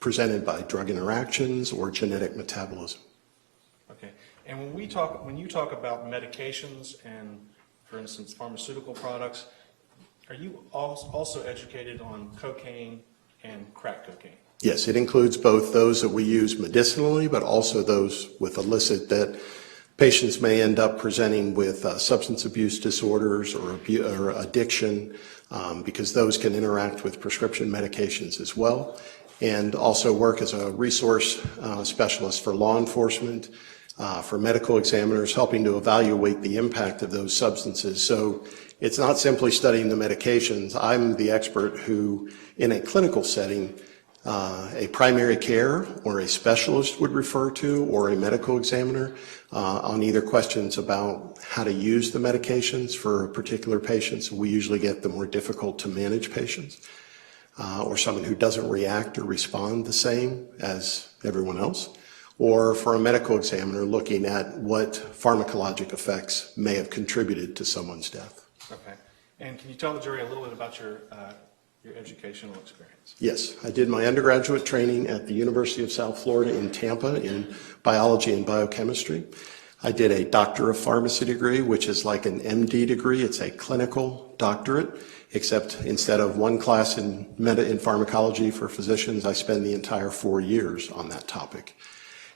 presented by drug interactions or genetic metabolism. Okay, and when you talk about medications and, for instance, pharmaceutical products, are you also educated on cocaine and crack cocaine? Yes, it includes both those that we use medicinally, but also those with illicit that Patients may end up presenting with substance abuse disorders or addiction because those can interact with prescription medications as well, and also work as a resource specialist for law enforcement, for medical examiners, helping to evaluate the impact of those substances. So it's not simply studying the medications. I'm the expert who, in a clinical setting, a primary care or a specialist would refer to, or a medical examiner, on either questions about how to use the medications for a particular patient. So we usually get the more difficult to manage patients, or someone who doesn't react or respond the same as everyone else, or for a medical examiner looking at what pharmacologic effects may have contributed to someone's death. Okay. And can you tell the jury a little bit about your educational experience? Yes, I did my undergraduate training at the University of South Florida in Tampa in biology and biochemistry. I did a Doctor of Pharmacy degree, which is like an MD degree. It's a clinical doctorate, except instead of one class in pharmacology for physicians, I spend the entire 4 years on that topic.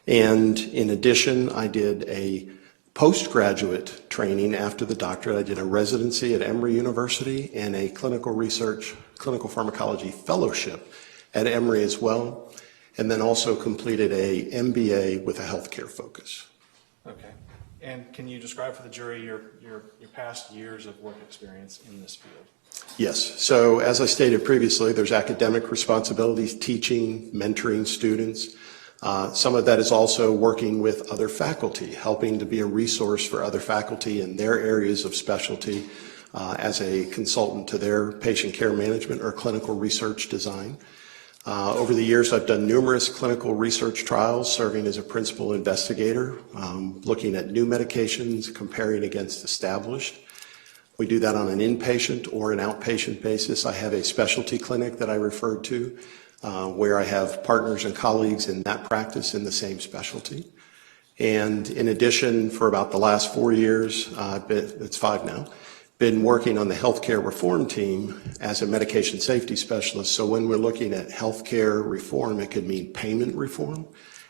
And in addition, I did a postgraduate training after the doctorate. I did a residency at Emory University and a clinical pharmacology fellowship at Emory as well, and then also completed a MBA with a healthcare focus. Okay. And can you describe for the jury your past years of work experience in this field? Yes. So as I stated previously, there's academic responsibilities, teaching, mentoring students. Some of that is also working with other faculty, helping to be a resource for other faculty in their areas of specialty as a consultant to their patient care management or clinical research design. Over the years, I've done numerous clinical research trials, serving as a principal investigator, looking at new medications, comparing against established. We do that on an inpatient or an outpatient basis. I have a specialty clinic that I referred to, where I have partners and colleagues in that practice in the same specialty. And in addition, for about the last 4 years, it's 5 now, been working on the healthcare reform team as a medication safety specialist. So when we're looking at healthcare reform, it could mean payment reform,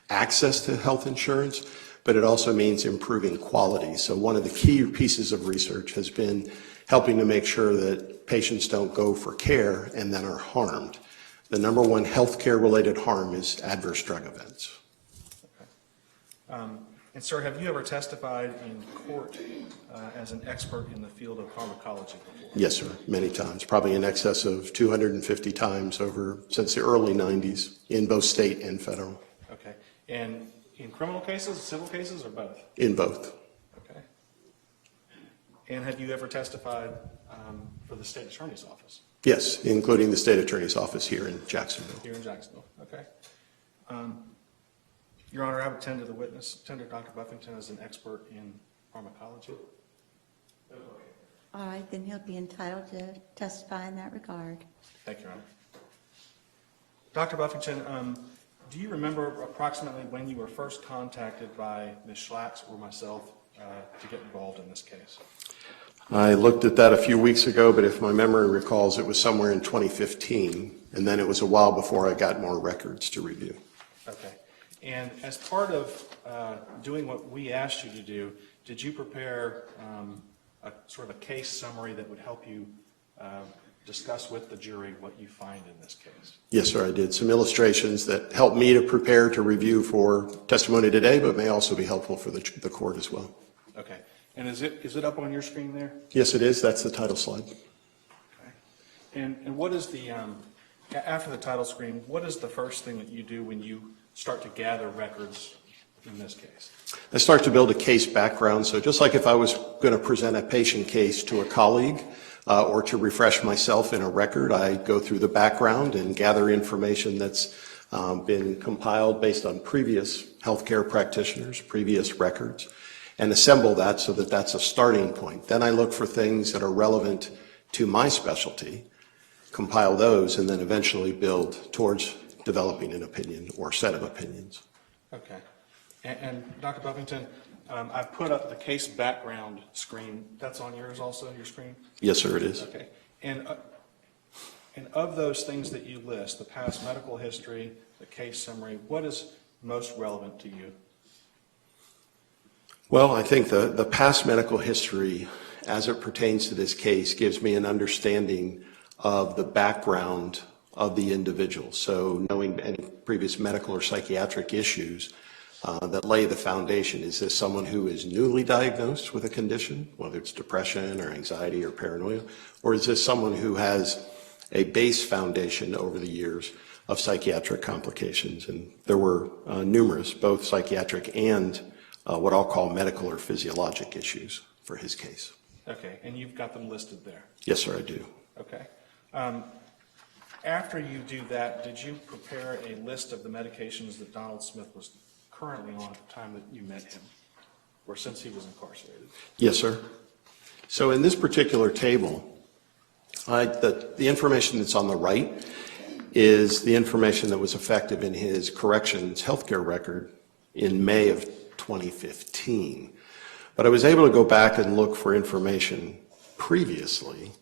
access to health insurance, but it also means improving quality. So one of the key pieces of research has been helping to make sure that patients don't go for care and then are harmed. The number one healthcare related harm is adverse drug events. Okay. And sir, have you ever testified in court as an expert in the field of pharmacology before? Yes, sir, many times, probably in excess of 250 times since the early 90s in both state and federal. Okay. And in criminal cases, civil cases, or both? In both. Okay. And have you ever testified for the state attorney's office? Yes, including the state attorney's office here in Jacksonville. Here in Jacksonville, okay. Your Honor, I would tender Dr. Buffington as an expert in pharmacology. All right, then he'll be entitled to testify in that regard. Thank you, Your Honor. Dr. Buffington, do you remember approximately when you were first contacted by Ms. Schlax or myself to get involved in this case? I looked at that a few weeks ago, but if my memory recalls, it was somewhere in 2015, and then it was a while before I got more records to review. Okay. And as part of doing what we asked you to do, did you prepare a sort of a case summary that would help you discuss with the jury what you find in this case? Yes, sir, I did. Some illustrations that helped me to prepare to review for testimony today, but may also be helpful for the court as well. Okay. And is it up on your screen there? Yes, it is. That's the title slide. Okay. And what is the, after the title screen, what is the first thing that you do when you start to gather records in this case? I start to build a case background. So just like if I was going to present a patient case to a colleague or to refresh myself in a record, I go through the background and gather information that's been compiled based on previous healthcare practitioners, previous records, and assemble that so that that's a starting point. Then I look for things that are relevant to my specialty, compile those, and then eventually build towards developing an opinion or set of opinions. Okay. And Dr. Buffington, I've put up the case background screen. That's on yours also, your screen? Yes, sir, it is. Okay. And of those things that you list, the past medical history, the case summary, what is most relevant to you? Well, I think the past medical history as it pertains to this case gives me an understanding of the background of the individual. So knowing any previous medical or psychiatric issues that lay the foundation. Is this someone who is newly diagnosed with a condition, whether it's depression or anxiety or paranoia, or is this someone who has a base foundation over the years of psychiatric complications? And there were numerous, both psychiatric and what I'll call medical or physiologic issues for his case. Okay, and you've got them listed there? Yes, sir, I do. Okay. After you do that, did you prepare a list of the medications that Donald Smith was currently on at the time that you met him, or since he was incarcerated? Yes, sir. So in this particular table, the information that's on the right is the information that was effective in his corrections healthcare record in May of 2015. But I was able to go back and look for information previously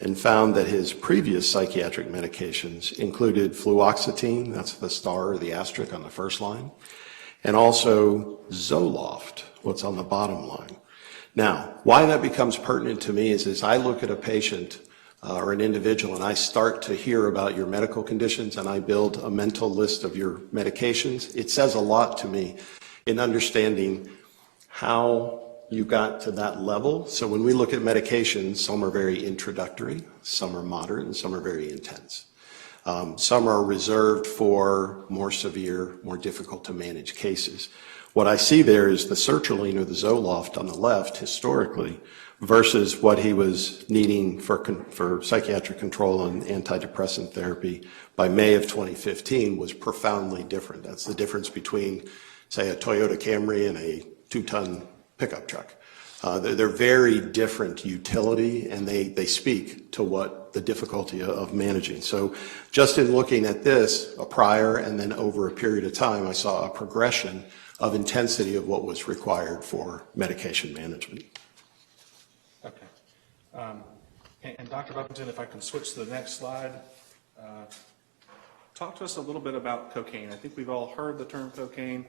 and found that his previous psychiatric medications included fluoxetine, that's the star or the asterisk on the first line, and also Zoloft, what's on the bottom line. Now, why that becomes pertinent to me is as I look at a patient or an individual and I start to hear about your medical conditions and I build a mental list of your medications, it says a lot to me in understanding how you got to that level. So when we look at medications, some are very introductory, some are moderate, and some are very intense. Some are reserved for more severe, more difficult to manage cases. What I see there is the sertraline or the Zoloft on the left historically versus what he was needing for psychiatric control and antidepressant therapy by May of 2015 was profoundly different. That's the difference between, say, a Toyota Camry and a 2-ton pickup truck. They're very different utility, and they speak to what the difficulty of managing. So just in looking at this, a prior and then over a period of time, I saw a progression of intensity of what was required for medication management. Okay. And Dr. Buffington, if I can switch to the next slide, talk to us a little bit about cocaine. I think we've all heard the term cocaine,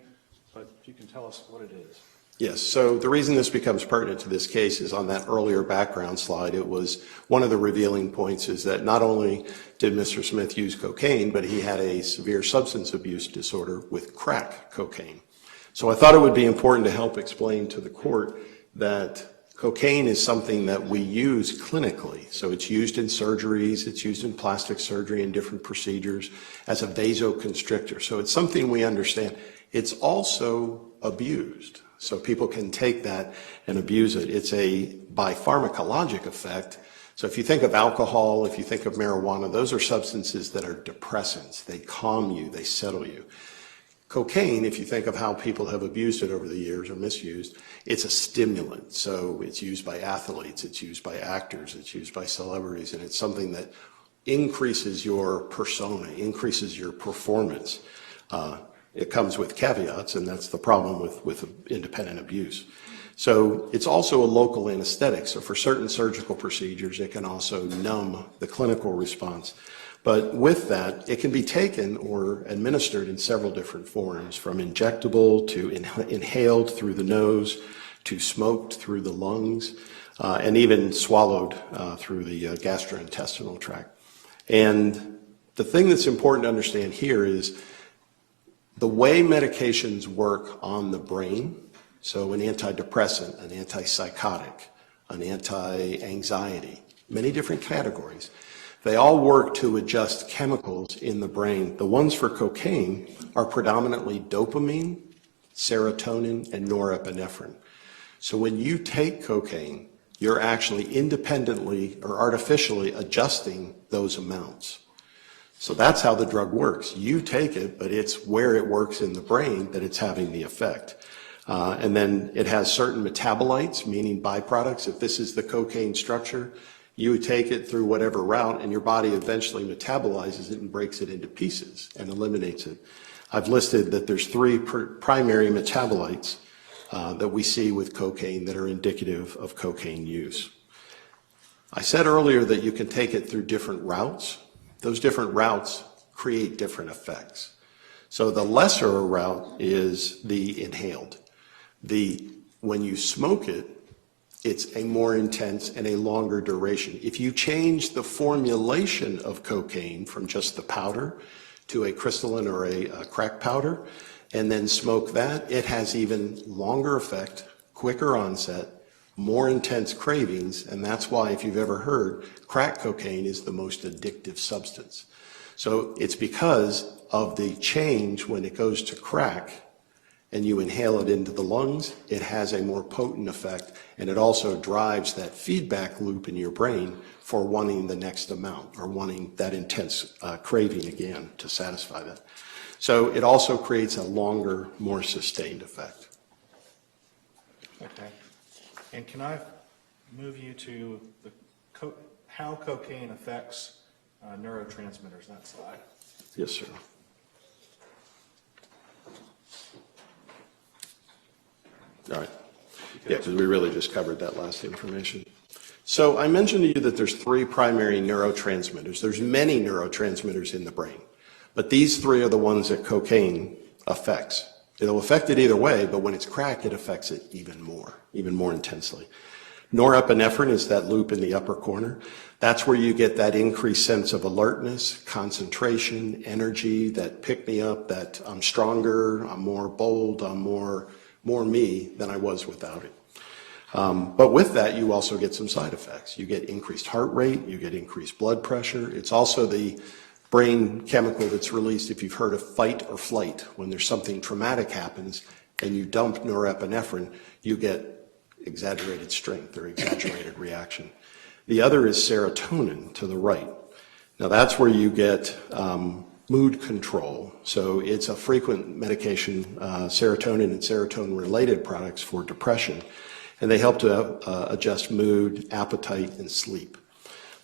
but if you can tell us what it is. Yes, so the reason this becomes pertinent to this case is on that earlier background slide, it was one of the revealing points is that not only did Mr. Smith use cocaine, but he had a severe substance abuse disorder with crack cocaine. So I thought it would be important to help explain to the court that cocaine is something that we use clinically. So it's used in surgeries, it's used in plastic surgery and different procedures as a vasoconstrictor. So it's something we understand. It's also abused. So people can take that and abuse it. It's by pharmacologic effect. So if you think of alcohol, if you think of marijuana, those are substances that are depressants. They calm you, they settle you. Cocaine, if you think of how people have abused it over the years or misused, it's a stimulant. So it's used by athletes, it's used by actors, it's used by celebrities, and it's something that increases your persona, increases your performance. It comes with caveats, and that's the problem with independent abuse. So it's also a local anesthetic. So for certain surgical procedures, it can also numb the clinical response. But with that, it can be taken or administered in several different forms, from injectable to inhaled through the nose, to smoked through the lungs, and even swallowed through the gastrointestinal tract. And the thing that's important to understand here is the way medications work on the brain, so an antidepressant, an antipsychotic, an anti-anxiety, many different categories, they all work to adjust chemicals in the brain. The ones for cocaine are predominantly dopamine, serotonin, and norepinephrine. So when you take cocaine, you're actually independently or artificially adjusting those amounts. So that's how the drug works. You take it, but it's where it works in the brain that it's having the effect. And then it has certain metabolites, meaning byproducts. If this is the cocaine structure, you would take it through whatever route, and your body eventually metabolizes it and breaks it into pieces and eliminates it. I've listed that there's 3 primary metabolites that we see with cocaine that are indicative of cocaine use. I said earlier that you can take it through different routes. Those different routes create different effects. So the lesser route is the inhaled. The When you smoke it, it's a more intense and a longer duration. If you change the formulation of cocaine from just the powder to a crystalline or a crack powder, and then smoke that, it has even longer effect, quicker onset, more intense cravings, and that's why, if you've ever heard, crack cocaine is the most addictive substance. So it's because of the change when it goes to crack and you inhale it into the lungs, it has a more potent effect, and it also drives that feedback loop in your brain for wanting the next amount or wanting that intense craving again to satisfy that. So it also creates a longer, more sustained effect. Okay. And can I move you to the how cocaine affects neurotransmitters, that slide? Yes, sir. All right. Yeah, because we really just covered that last information. So I mentioned to you that there's 3 primary neurotransmitters. There's many neurotransmitters in the brain, but these 3 are the ones that cocaine affects. It'll affect it either way, but when it's crack, it affects it even more intensely. Norepinephrine is that loop in the upper corner. That's where you get that increased sense of alertness, concentration, energy, that pick-me-up, that I'm stronger, I'm more bold, I'm more me than I was without it. But with that, you also get some side effects. You get increased heart rate, you get increased blood pressure. It's also the brain chemical that's released if you've heard of fight or flight. When there's something traumatic happens and you dump norepinephrine, you get exaggerated strength or exaggerated reaction. The other is serotonin to the right. Now that's where you get mood control. So it's a frequent medication, serotonin and serotonin-related products for depression, and they help to adjust mood, appetite, and sleep.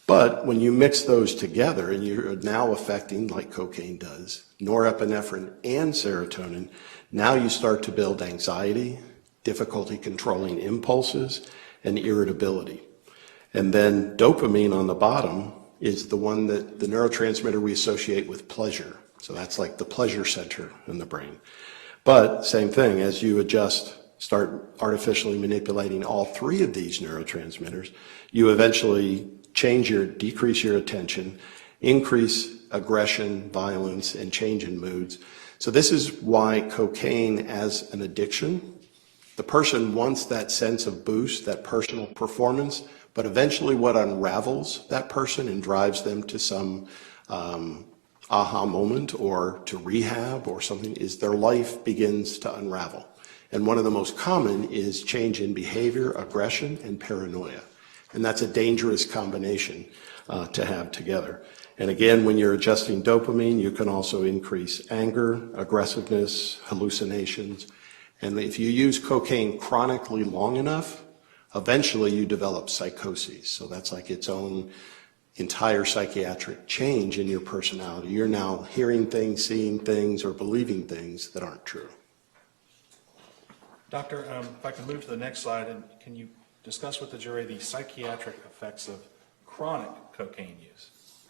But when you mix those together and you're now affecting, like cocaine does, norepinephrine and serotonin, now you start to build anxiety, difficulty controlling impulses, and irritability. And then dopamine on the bottom is the one that the neurotransmitter we associate with pleasure. So that's like the pleasure center in the brain. But same thing, as you start artificially manipulating all 3 of these neurotransmitters, you eventually decrease your attention, increase aggression, violence, and change in moods. So this is why cocaine as an addiction, the person wants that sense of boost, that personal performance, but eventually what unravels that person and drives them to some aha moment or to rehab or something is their life begins to unravel. And one of the most common is change in behavior, aggression, and paranoia. And that's a dangerous combination to have together. And again, when you're adjusting dopamine, you can also increase anger, aggressiveness, hallucinations. And if you use cocaine chronically long enough, eventually you develop psychoses. So that's like its own entire psychiatric change in your personality. You're now hearing things, seeing things, or believing things that aren't true. Doctor, if I can move to the next slide, and can you discuss with the jury the psychiatric effects of chronic cocaine use?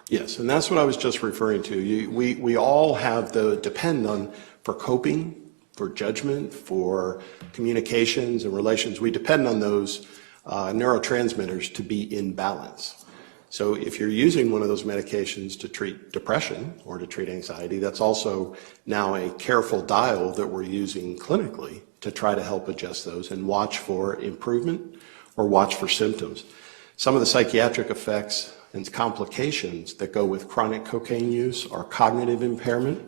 Yes, and that's what I was just referring to. We all have depend on, for coping, for judgment, for communications and relations, we depend on those neurotransmitters to be in balance. So if you're using one of those medications to treat depression or to treat anxiety, that's also now a careful dial that we're using clinically to try to help adjust those and watch for improvement or watch for symptoms. Some of the psychiatric effects and complications that go with chronic cocaine use are cognitive impairment,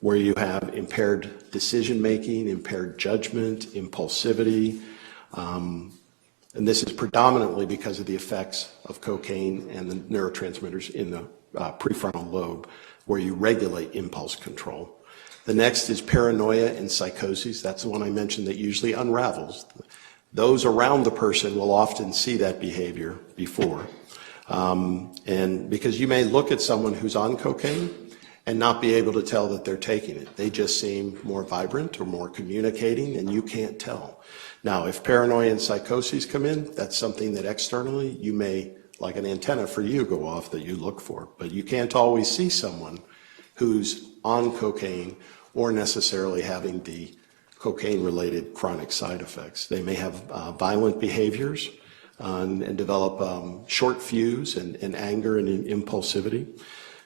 where you have impaired decision-making, impaired judgment, impulsivity, and this is predominantly because of the effects of cocaine and the neurotransmitters in the prefrontal lobe, where you regulate impulse control. The next is paranoia and psychoses. That's the one I mentioned that usually unravels. Those around the person will often see that behavior before. And because you may look at someone who's on cocaine and not be able to tell that they're taking it. They just seem more vibrant or more communicating, and you can't tell. Now, if paranoia and psychoses come in, that's something that externally you may, like an antenna for you, go off that you look for. But you can't always see someone who's on cocaine or necessarily having the cocaine-related chronic side effects. They may have violent behaviors and develop short fuse and anger and impulsivity.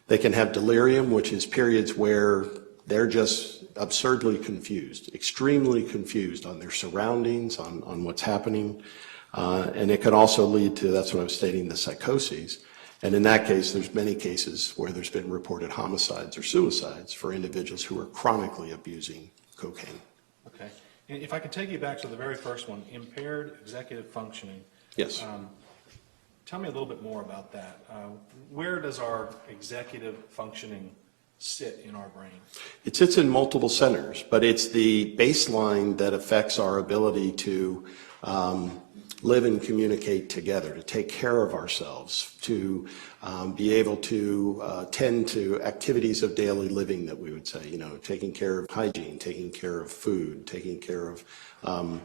They can have delirium, which is periods where they're just absurdly confused, extremely confused on their surroundings, on what's happening. And it can also lead to, that's what I was stating, the psychoses. And in that case, there's many cases where there's been reported homicides or suicides for individuals who are chronically abusing cocaine. Okay. And if I could take you back to the very first one, impaired executive functioning. Yes. Tell me a little bit more about that. Where does our executive functioning sit in our brain? It sits in multiple centers, but it's the baseline that affects our ability to live and communicate together, to take care of ourselves, to be able to tend to activities of daily living that we would say, you know, taking care of hygiene, taking care of food, taking care of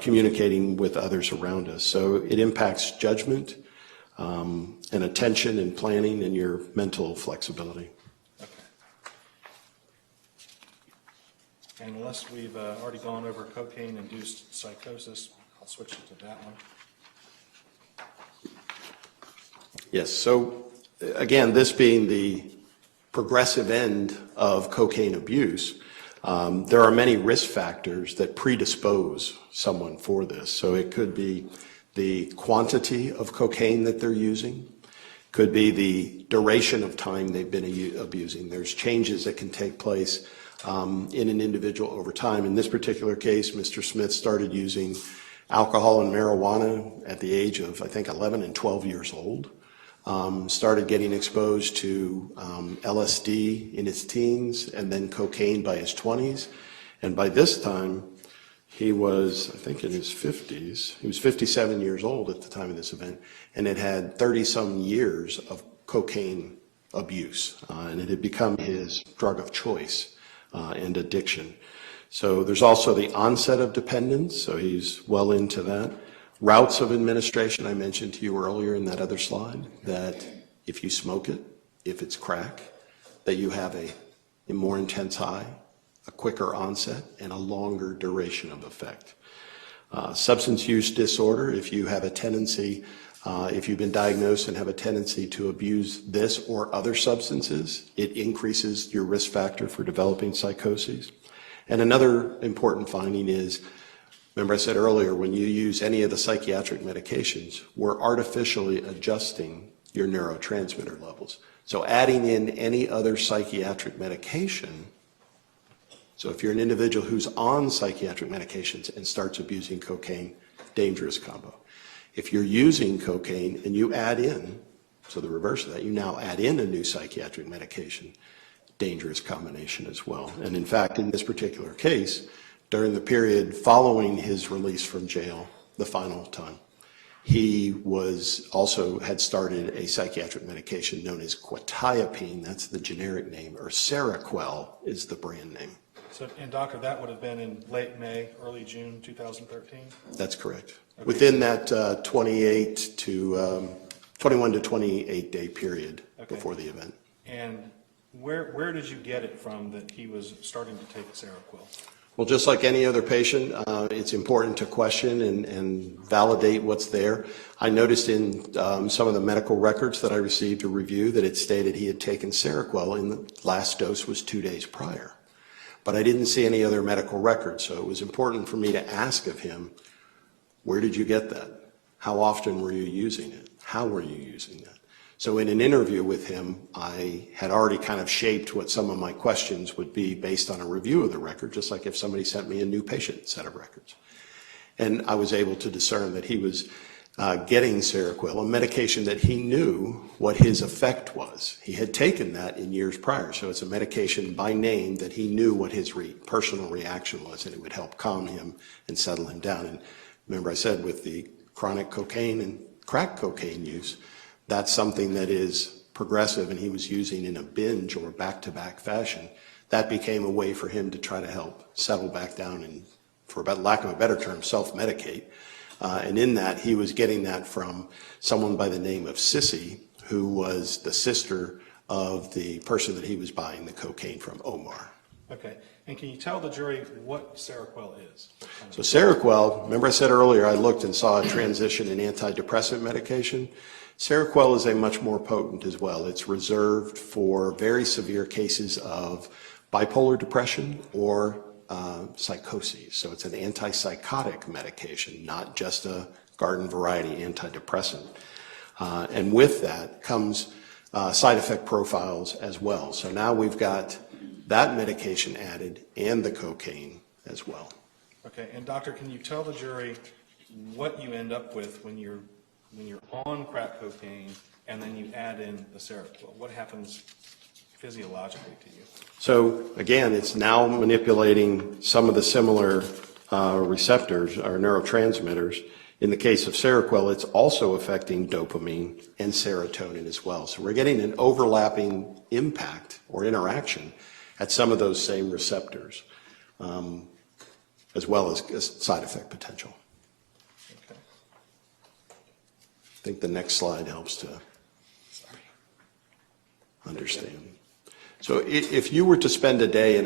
communicating with others around us. So it impacts judgment and attention and planning and your mental flexibility. Okay. And unless we've already gone over cocaine-induced psychosis, I'll switch to that one. Yes, so again, this being the progressive end of cocaine abuse, there are many risk factors that predispose someone for this. So it could be the quantity of cocaine that they're using, could be the duration of time they've been abusing. There's changes that can take place in an individual over time. In this particular case, Mr. Smith started using alcohol and marijuana at the age of, I think, 11 and 12 years old. Started getting exposed to LSD in his teens and then cocaine by his 20s. And by this time, he was, I think, in his 50s. He was 57 years old at the time of this event and had had 30-some years of cocaine abuse. And it had become his drug of choice and addiction. So there's also the onset of dependence, so he's well into that. Routes of administration, I mentioned to you earlier in that other slide, that if you smoke it, if it's crack, that you have a more intense high, a quicker onset, and a longer duration of effect. Substance use disorder, if you have a tendency, if you've been diagnosed and have a tendency to abuse this or other substances, it increases your risk factor for developing psychoses. And another important finding is, remember I said earlier, when you use any of the psychiatric medications, we're artificially adjusting your neurotransmitter levels. So adding in any other psychiatric medication, so if you're an individual who's on psychiatric medications and starts abusing cocaine, dangerous combo. If you're using cocaine and you add in, so the reverse of that, you now add in a new psychiatric medication, dangerous combination as well. And in fact, in this particular case, during the period following his release from jail, the final time, he was also had started a psychiatric medication known as quetiapine, that's the generic name, or Seroquel is the brand name. So, and doctor, that would have been in late May, early June 2013? That's correct. Okay. Within that 21 to 28 day period before the event. And where did you get it from that he was starting to take Seroquel? Well, just like any other patient, it's important to question and validate what's there. I noticed in some of the medical records that I received to review that it stated he had taken Seroquel and the last dose was 2 days prior. But I didn't see any other medical records, so it was important for me to ask of him, where did you get that? How often were you using it? How were you using that? So in an interview with him, I had already kind of shaped what some of my questions would be based on a review of the record, just like if somebody sent me a new patient set of records. And I was able to discern that he was getting Seroquel, a medication that he knew what his effect was. He had taken that in years prior, so it's a medication by name that he knew what his personal reaction was, and it would help calm him and settle him down. And remember I said with the chronic cocaine and crack cocaine use, that's something that is progressive, and he was using in a binge or back-to-back fashion. That became a way for him to try to help settle back down and, for lack of a better term, self-medicate. And in that, he was getting that from someone by the name of Sissy, who was the sister of the person that he was buying the cocaine from, Omar. Okay. And can you tell the jury what Seroquel is? So Seroquel, remember I said earlier I looked and saw a transition in antidepressant medication. Seroquel is a much more potent as well. It's reserved for very severe cases of bipolar depression or psychoses. So it's an antipsychotic medication, not just a garden variety antidepressant. And with that comes side effect profiles as well. So now we've got that medication added and the cocaine as well. Okay, and doctor, can you tell the jury what you end up with when you're on crack cocaine and then you add in the Seroquel? What happens physiologically to you? So again, it's now manipulating some of the similar receptors or neurotransmitters. In the case of Seroquel, it's also affecting dopamine and serotonin as well. So we're getting an overlapping impact or interaction at some of those same receptors, as well as side effect potential. Okay. I think the next slide helps to understand. So if you were to spend a day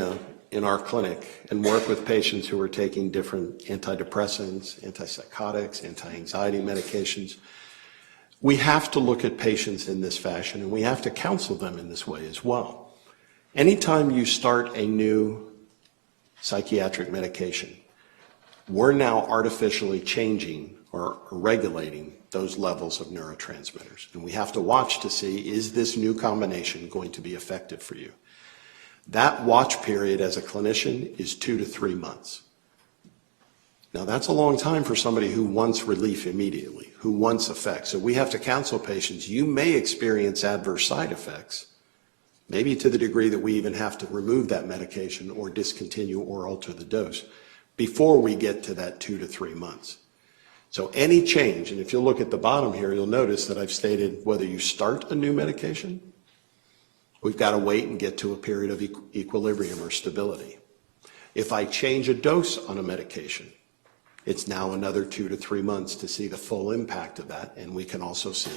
in our clinic and work with patients who are taking different antidepressants, antipsychotics, anti-anxiety medications, we have to look at patients in this fashion, and we have to counsel them in this way as well. Anytime you start a new psychiatric medication, we're now artificially changing or regulating those levels of neurotransmitters. And we have to watch to see, is this new combination going to be effective for you? That watch period as a clinician is 2 to 3 months. Now that's a long time for somebody who wants relief immediately, who wants effects. So we have to counsel patients, you may experience adverse side effects, maybe to the degree that we even have to remove that medication or discontinue or alter the dose before we get to that 2 to 3 months. So any change, and if you look at the bottom here, you'll notice that I've stated whether you start a new medication, we've got to wait and get to a period of equilibrium or stability. If I change a dose on a medication, it's now another 2 to 3 months to see the full impact of that, and we can also see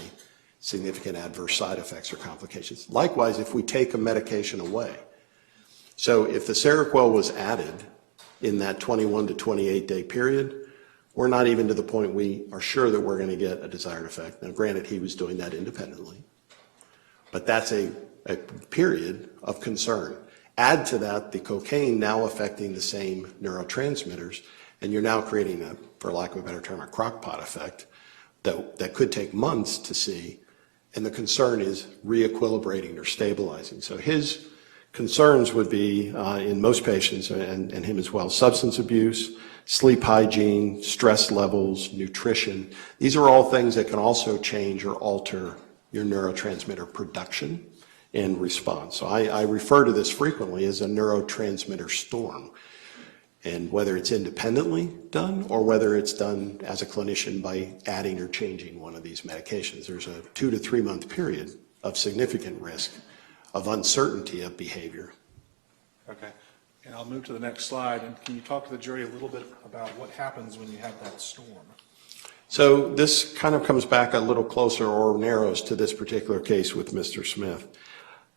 significant adverse side effects or complications. Likewise, if we take a medication away. So if the Seroquel was added in that 21 to 28 day period, we're not even to the point we are sure that we're going to get a desired effect. Now, granted, he was doing that independently, but that's a period of concern. Add to that the cocaine now affecting the same neurotransmitters, and you're now creating a, for lack of a better term, a crock-pot effect that could take months to see, and the concern is re-equilibrating or stabilizing. So his concerns would be, in most patients, and him as well, substance abuse, sleep hygiene, stress levels, nutrition. These are all things that can also change or alter your neurotransmitter production and response. So I refer to this frequently as a neurotransmitter storm. And whether it's independently done or whether it's done as a clinician by adding or changing one of these medications, there's a 2 to 3 month period of significant risk of uncertainty of behavior. Okay, and I'll move to the next slide. And can you talk to the jury a little bit about what happens when you have that storm? So this kind of comes back a little closer or narrows to this particular case with Mr. Smith.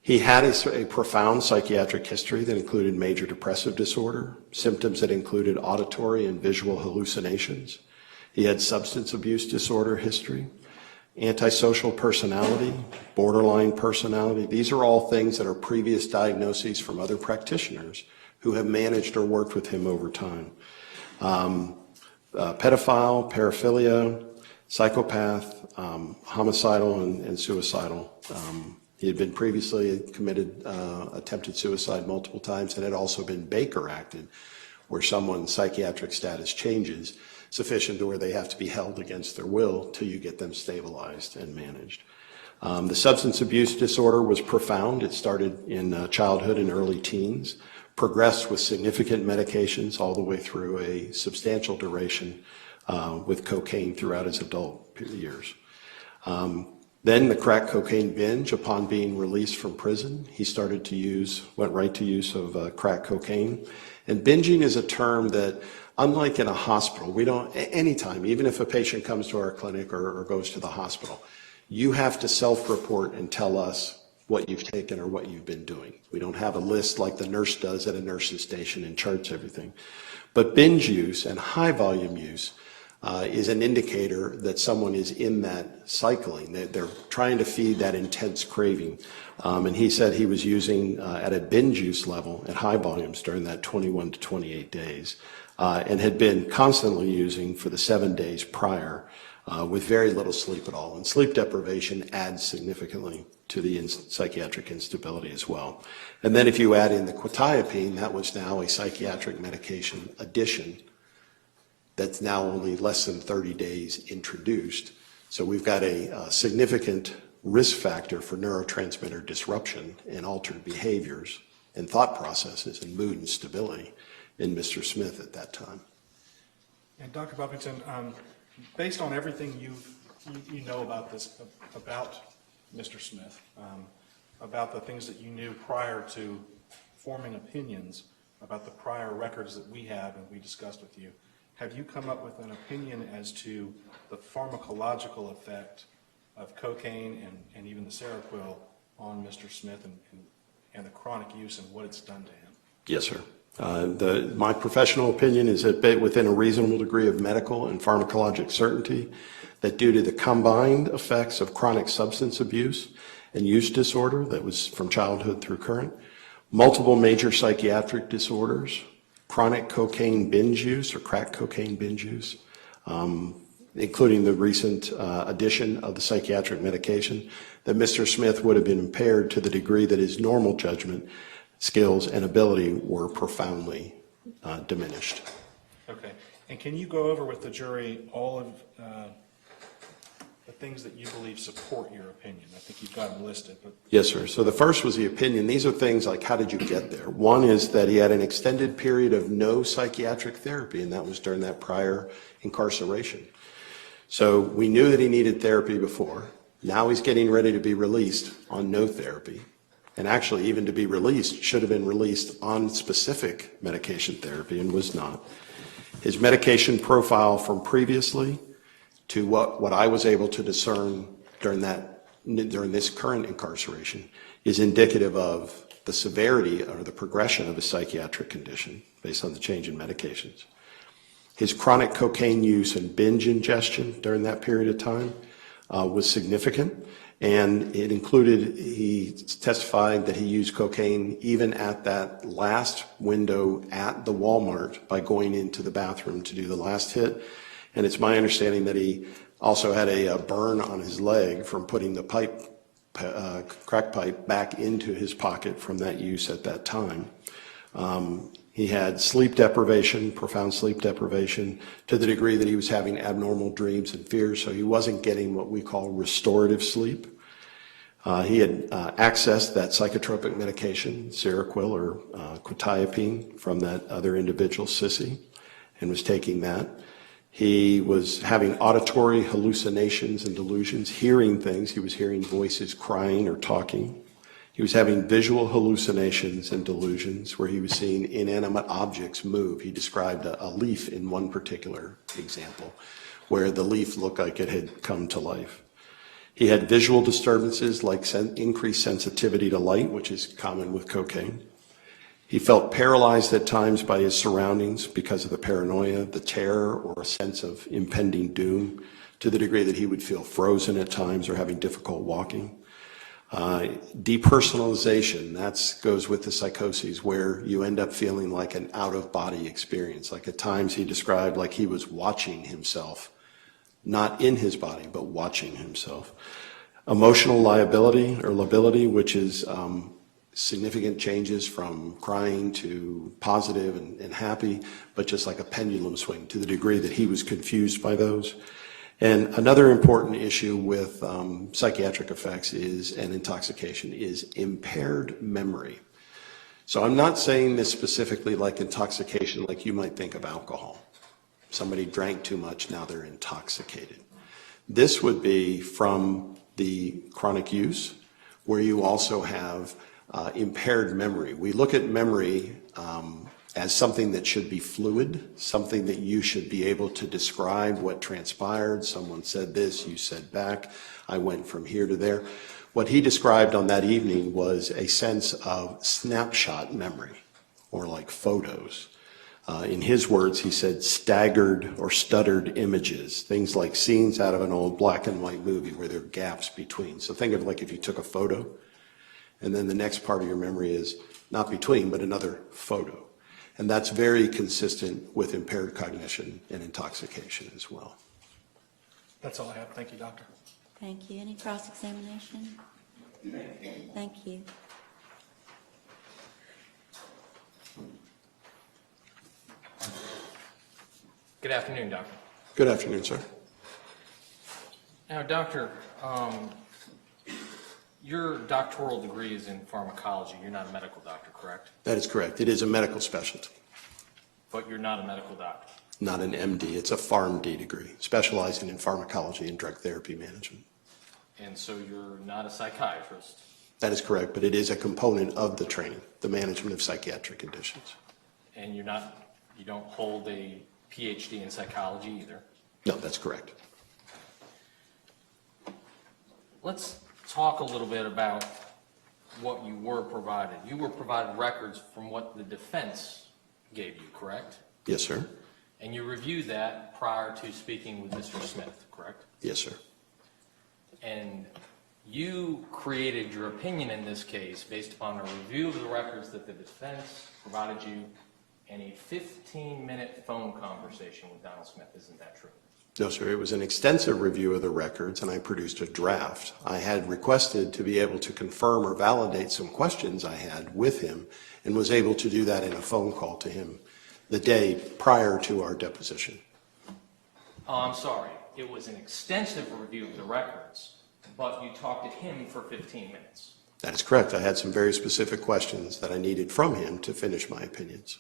He had a profound psychiatric history that included major depressive disorder, symptoms that included auditory and visual hallucinations. He had substance abuse disorder history, antisocial personality, borderline personality. These are all things that are previous diagnoses from other practitioners who have managed or worked with him over time. Pedophile, paraphilia, psychopath, homicidal and suicidal. He had been previously committed attempted suicide multiple times and had also been Baker acted, where someone's psychiatric status changes sufficient to where they have to be held against their will till you get them stabilized and managed. The substance abuse disorder was profound. It started in childhood and early teens, progressed with significant medications all the way through a substantial duration with cocaine throughout his adult years. Then the crack cocaine binge. Upon being released from prison, he started to went right to use of crack cocaine. And binging is a term that, unlike in a hospital, we don't, anytime, even if a patient comes to our clinic or goes to the hospital, you have to self-report and tell us what you've taken or what you've been doing. We don't have a list like the nurse does at a nurse's station and charts everything. But binge use and high volume use is an indicator that someone is in that cycling. They're trying to feed that intense craving. And he said he was using at a binge use level at high volumes during that 21 to 28 days and had been constantly using for the 7 days prior with very little sleep at all. And sleep deprivation adds significantly to the psychiatric instability as well. And then if you add in the quetiapine, that was now a psychiatric medication addition that's now only less than 30 days introduced. So we've got a significant risk factor for neurotransmitter disruption and altered behaviors and thought processes and mood and stability in Mr. Smith at that time. And Dr. Buffington, based on everything you know about this, about Mr. Smith, about the things that you knew prior to forming opinions about the prior records that we have and we discussed with you, have you come up with an opinion as to the pharmacological effect of cocaine and even the Seroquel on Mr. Smith and the chronic use and what it's done to him? Yes, sir. My professional opinion is that within a reasonable degree of medical and pharmacologic certainty, that due to the combined effects of chronic substance abuse and use disorder that was from childhood through current, multiple major psychiatric disorders, chronic cocaine binge use or crack cocaine binge use, including the recent addition of the psychiatric medication, that Mr. Smith would have been impaired to the degree that his normal judgment, skills, and ability were profoundly diminished. Okay. And can you go over with the jury all of the things that you believe support your opinion? I think you've got them listed. But Yes, sir. So the first was the opinion. These are things like, how did you get there? One is that he had an extended period of no psychiatric therapy, and that was during that prior incarceration. So we knew that he needed therapy before. Now he's getting ready to be released on no therapy. And actually, even to be released, should have been released on specific medication therapy and was not. His medication profile from previously to what I was able to discern during this current incarceration is indicative of the severity or the progression of a psychiatric condition based on the change in medications. His chronic cocaine use and binge ingestion during that period of time was significant, and it included, he testified that he used cocaine even at that last window at the Walmart by going into the bathroom to do the last hit. And it's my understanding that he also had a burn on his leg from putting the crack pipe back into his pocket from that use at that time. He had sleep deprivation, profound sleep deprivation, to the degree that he was having abnormal dreams and fears, so he wasn't getting what we call restorative sleep. He had accessed that psychotropic medication, Seroquel or quetiapine, from that other individual, Sissy, and was taking that. He was having auditory hallucinations and delusions, hearing things. He was hearing voices crying or talking. He was having visual hallucinations and delusions where he was seeing inanimate objects move. He described a leaf in one particular example where the leaf looked like it had come to life. He had visual disturbances like increased sensitivity to light, which is common with cocaine. He felt paralyzed at times by his surroundings because of the paranoia, the terror, or a sense of impending doom, to the degree that he would feel frozen at times or having difficult walking. Depersonalization, that goes with the psychoses, where you end up feeling like an out-of-body experience. Like at times he described like he was watching himself, not in his body, but watching himself. Emotional lability, which is significant changes from crying to positive and happy, but just like a pendulum swing, to the degree that he was confused by those. And another important issue with psychiatric effects and intoxication is impaired memory. So I'm not saying this specifically like intoxication, like you might think of alcohol. Somebody drank too much, now they're intoxicated. This would be from the chronic use, where you also have impaired memory. We look at memory as something that should be fluid, something that you should be able to describe what transpired. Someone said this, you said back, I went from here to there. What he described on that evening was a sense of snapshot memory, or like photos. In his words, he said staggered or stuttered images, things like scenes out of an old black and white movie where there are gaps between. So think of like if you took a photo, and then the next part of your memory is not between, but another photo. And that's very consistent with impaired cognition and intoxication as well. That's all I have. Thank you, doctor. Thank you. Any cross-examination? Thank you. Good afternoon, doctor. Good afternoon, sir. Now, doctor, your doctoral degree is in pharmacology. You're not a medical doctor, correct? That is correct. It is a medical specialty, But you're not a medical doctor. not an MD. It's a PharmD degree, specializing in pharmacology and drug therapy management. And so you're not a psychiatrist. That is correct, but it is a component of the training, the management of psychiatric conditions. And you don't hold a PhD in psychology either. No, that's correct. Let's talk a little bit about what you were provided. You were provided records from what the defense gave you, correct? Yes, sir. And you reviewed that prior to speaking with Mr. Smith, correct? Yes, sir. And you created your opinion in this case based upon a review of the records that the defense provided you and a 15-minute phone conversation with Donald Smith. Isn't that true? No, sir. It was an extensive review of the records, and I produced a draft. I had requested to be able to confirm or validate some questions I had with him, and was able to do that in a phone call to him the day prior to our deposition. Oh, I'm sorry. It was an extensive review of the records, but you talked to him for 15 minutes. That is correct. I had some very specific questions that I needed from him to finish my opinions.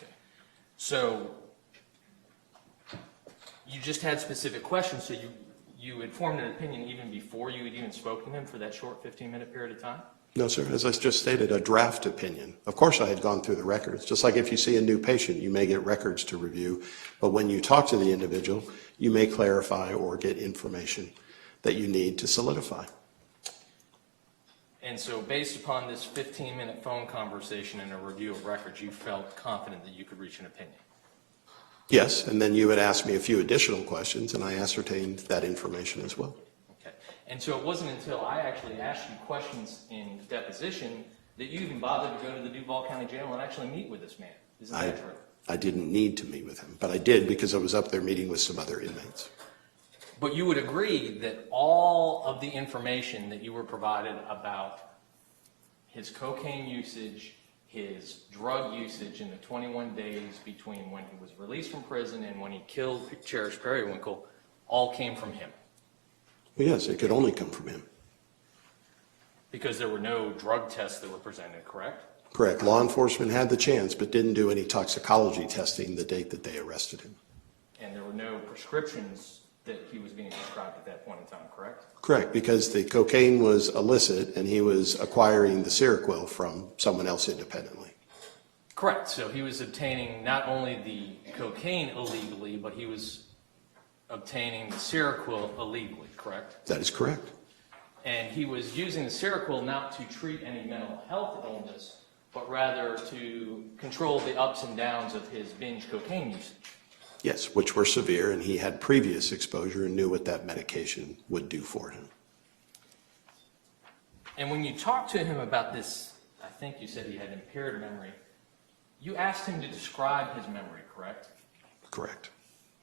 Okay. So you just had specific questions, so you had formed an opinion even before you had even spoken to him for that short 15-minute period of time? No, sir. As I just stated, a draft opinion. Of course, I had gone through the records. Just like if you see a new patient, you may get records to review. But when you talk to the individual, you may clarify or get information that you need to solidify. And so based upon this 15-minute phone conversation and a review of records, you felt confident that you could reach an opinion? Yes, and then you would ask me a few additional questions, and I ascertained that information as well. Okay. And so it wasn't until I actually asked you questions in deposition that you even bothered to go to the Duval County Jail and actually meet with this man. Isn't that true? I didn't need to meet with him, but I did because I was up there meeting with some other inmates. But you would agree that all of the information that you were provided about his cocaine usage, his drug usage in the 21 days between when he was released from prison and when he killed Cherish Periwinkle all came from him? Well, yes, it could only come from him. Because there were no drug tests that were presented, correct? Correct. Law enforcement had the chance, but didn't do any toxicology testing the date that they arrested him. And there were no prescriptions that he was being prescribed at that point in time, correct? Correct, because the cocaine was illicit and he was acquiring the Seroquel from someone else independently. Correct. So he was obtaining not only the cocaine illegally, but he was obtaining the Seroquel illegally, correct? That is correct. And he was using the Seroquel not to treat any mental health illness, but rather to control the ups and downs of his binge cocaine usage. Yes, which were severe, and he had previous exposure and knew what that medication would do for him. And when you talked to him about this, I think you said he had impaired memory, you asked him to describe his memory, correct? Correct.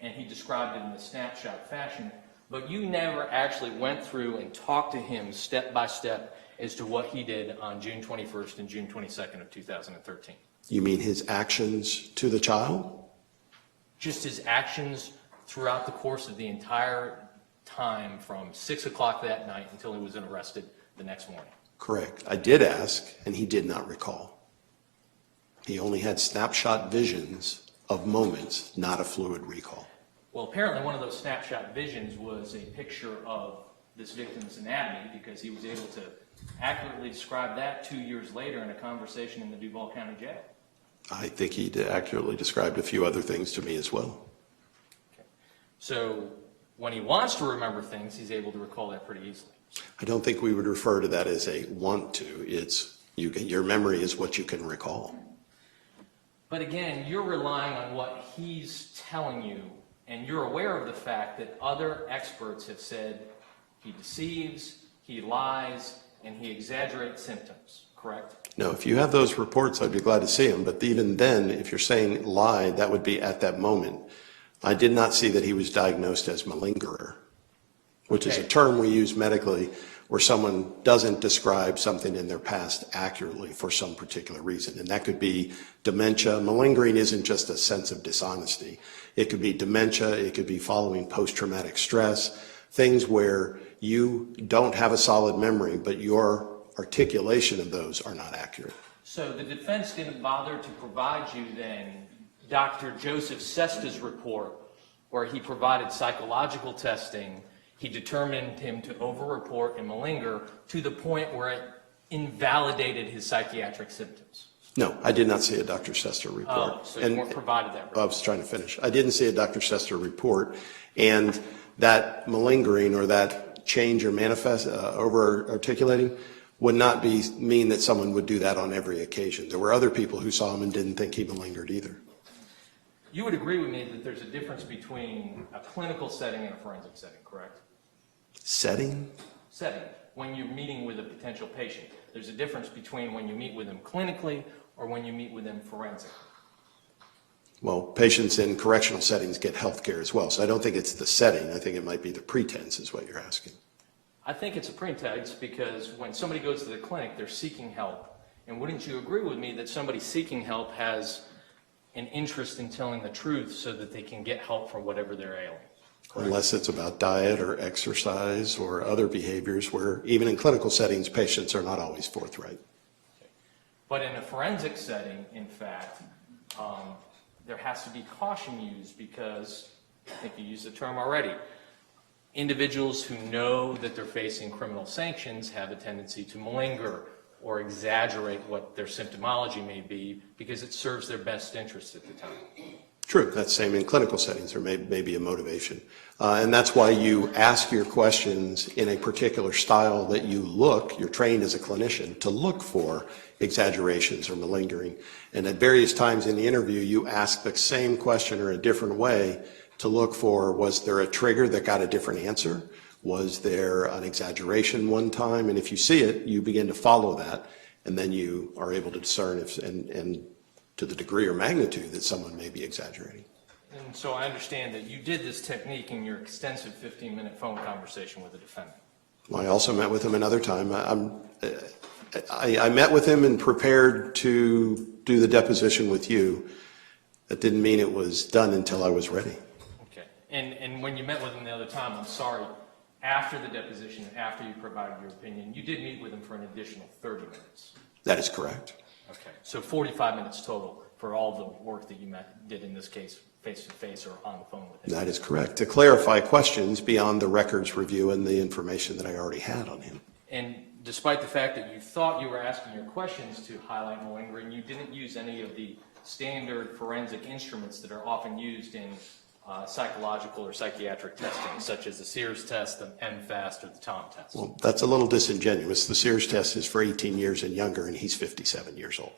And he described it in a snapshot fashion, but you never actually went through and talked to him step by step as to what he did on June 21st and June 22nd of 2013. You mean his actions to the child? Just his actions throughout the course of the entire time from 6 o'clock that night until he was arrested the next morning. Correct. I did ask, and he did not recall. He only had snapshot visions of moments, not a fluid recall. Well, apparently one of those snapshot visions was a picture of this victim's anatomy because he was able to accurately describe that 2 years later in a conversation in the Duval County Jail. I think he accurately described a few other things to me as well. Okay. So when he wants to remember things, he's able to recall that pretty easily. I don't think we would refer to that as a want to. It's your memory is what you can recall. But again, you're relying on what he's telling you, and you're aware of the fact that other experts have said he deceives, he lies, and he exaggerates symptoms, correct? No, if you have those reports, I'd be glad to see them. But even then, if you're saying lie, that would be at that moment. I did not see that he was diagnosed as malingerer, which is a term we use medically where someone doesn't describe something in their past accurately for some particular reason. And that could be dementia. Malingering isn't just a sense of dishonesty. It could be dementia. It could be following post-traumatic stress, things where you don't have a solid memory, but your articulation of those are not accurate. So the defense didn't bother to provide you then Dr. Joseph Sesta's report where he provided psychological testing. He determined him to over-report and malinger to the point where it invalidated his psychiatric symptoms. No, I did not see a Dr. Sesta report. Oh, so you weren't provided that report. I was trying to finish. I didn't see a Dr. Sesta report, and that malingering or that change or manifest over-articulating would not mean that someone would do that on every occasion. There were other people who saw him and didn't think he malingered either. You would agree with me that there's a difference between a clinical setting and a forensic setting, correct? Setting? Setting. When you're meeting with a potential patient, there's a difference between when you meet with them clinically or when you meet with them forensically. Well, patients in correctional settings get health care as well, so I don't think it's the setting. I think it might be the pretense is what you're asking. I think it's a pretext because when somebody goes to the clinic, they're seeking help. And wouldn't you agree with me that somebody seeking help has an interest in telling the truth so that they can get help for whatever they're ailing? Correct? Unless it's about diet or exercise or other behaviors where even in clinical settings, patients are not always forthright. But in a forensic setting, in fact, there has to be caution used because, I think you used the term already, individuals who know that they're facing criminal sanctions have a tendency to malinger or exaggerate what their symptomology may be because it serves their best interest at the time. True, that's the same in clinical settings. There may be a motivation. And that's why you ask your questions in a particular style that you're trained as a clinician to look for exaggerations or malingering. And at various times in the interview, you ask the same question or a different way to look for, was there a trigger that got a different answer? Was there an exaggeration one time? And if you see it, you begin to follow that, and then you are able to discern if, and to the degree or magnitude that someone may be exaggerating. And so I understand that you did this technique in your extensive 15-minute phone conversation with the defendant. Well, I also met with him another time. I met with him and prepared to do the deposition with you. That didn't mean it was done until I was ready. Okay. And when you met with him the other time, I'm sorry, after the deposition, after you provided your opinion, you did meet with him for an additional 30 minutes. That is correct. Okay. So 45 minutes total for all the work that you did in this case, face-to-face or on the phone with him. That is correct. To clarify questions beyond the records review and the information that I already had on him. And despite the fact that you thought you were asking your questions to highlight malingering, you didn't use any of the standard forensic instruments that are often used in psychological or psychiatric testing, such as the Sears test, the MFAST, or the Tom test. Well, that's a little disingenuous. The Sears test is for 18 years and younger, and he's 57 years old.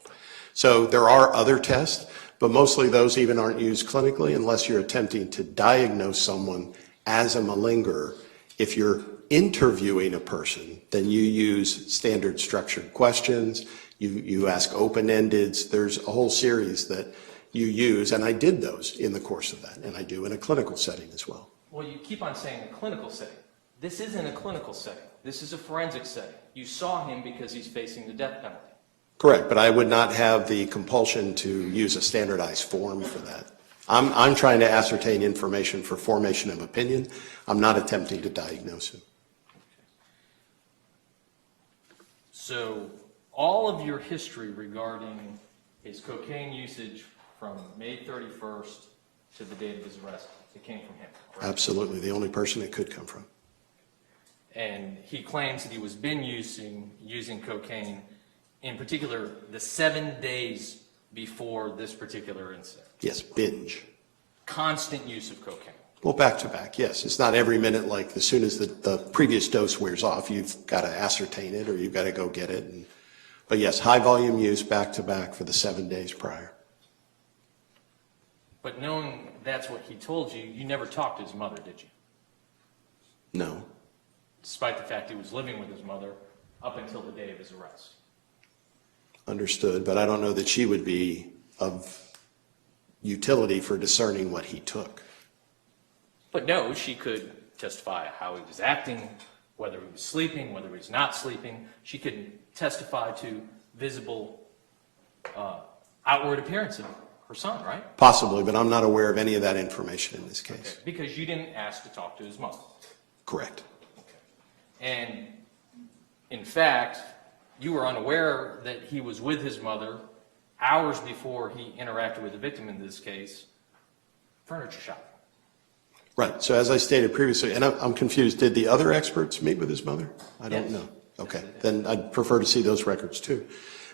So there are other tests, but mostly those even aren't used clinically unless you're attempting to diagnose someone as a malingerer. If you're interviewing a person, then you use standard structured questions. You ask open-endeds. There's a whole series that you use, and I did those in the course of that, and I do in a clinical setting as well. Well, you keep on saying a clinical setting. This isn't a clinical setting. This is a forensic setting. You saw him because he's facing the death penalty. Correct, but I would not have the compulsion to use a standardized form for that. I'm trying to ascertain information for formation of opinion. I'm not attempting to diagnose him. So all of your history regarding his cocaine usage from May 31st to the date of his arrest, it came from him, correct? Absolutely, the only person it could come from. And he claims that he was using cocaine, in particular, the 7 days before this particular incident. Yes, binge. Constant use of cocaine. Well, back to back, yes. It's not every minute, like as soon as the previous dose wears off, you've got to ascertain it or you've got to go get it. But yes, high volume use back to back for the 7 days prior. But knowing that's what he told you, you never talked to his mother, did you? No. Despite the fact he was living with his mother up until the day of his arrest. Understood, but I don't know that she would be of utility for discerning what he took. But no, she could testify how he was acting, whether he was sleeping, whether he was not sleeping. She could testify to visible outward appearance of her son, right? Possibly, but I'm not aware of any of that information in this case. Okay. Because you didn't ask to talk to his mother. Correct. And in fact, you were unaware that he was with his mother hours before he interacted with the victim in this case, furniture shopping. Right, so as I stated previously, and I'm confused, did the other experts meet with his mother? I don't Yes. know. Okay, then I'd prefer to see those records too.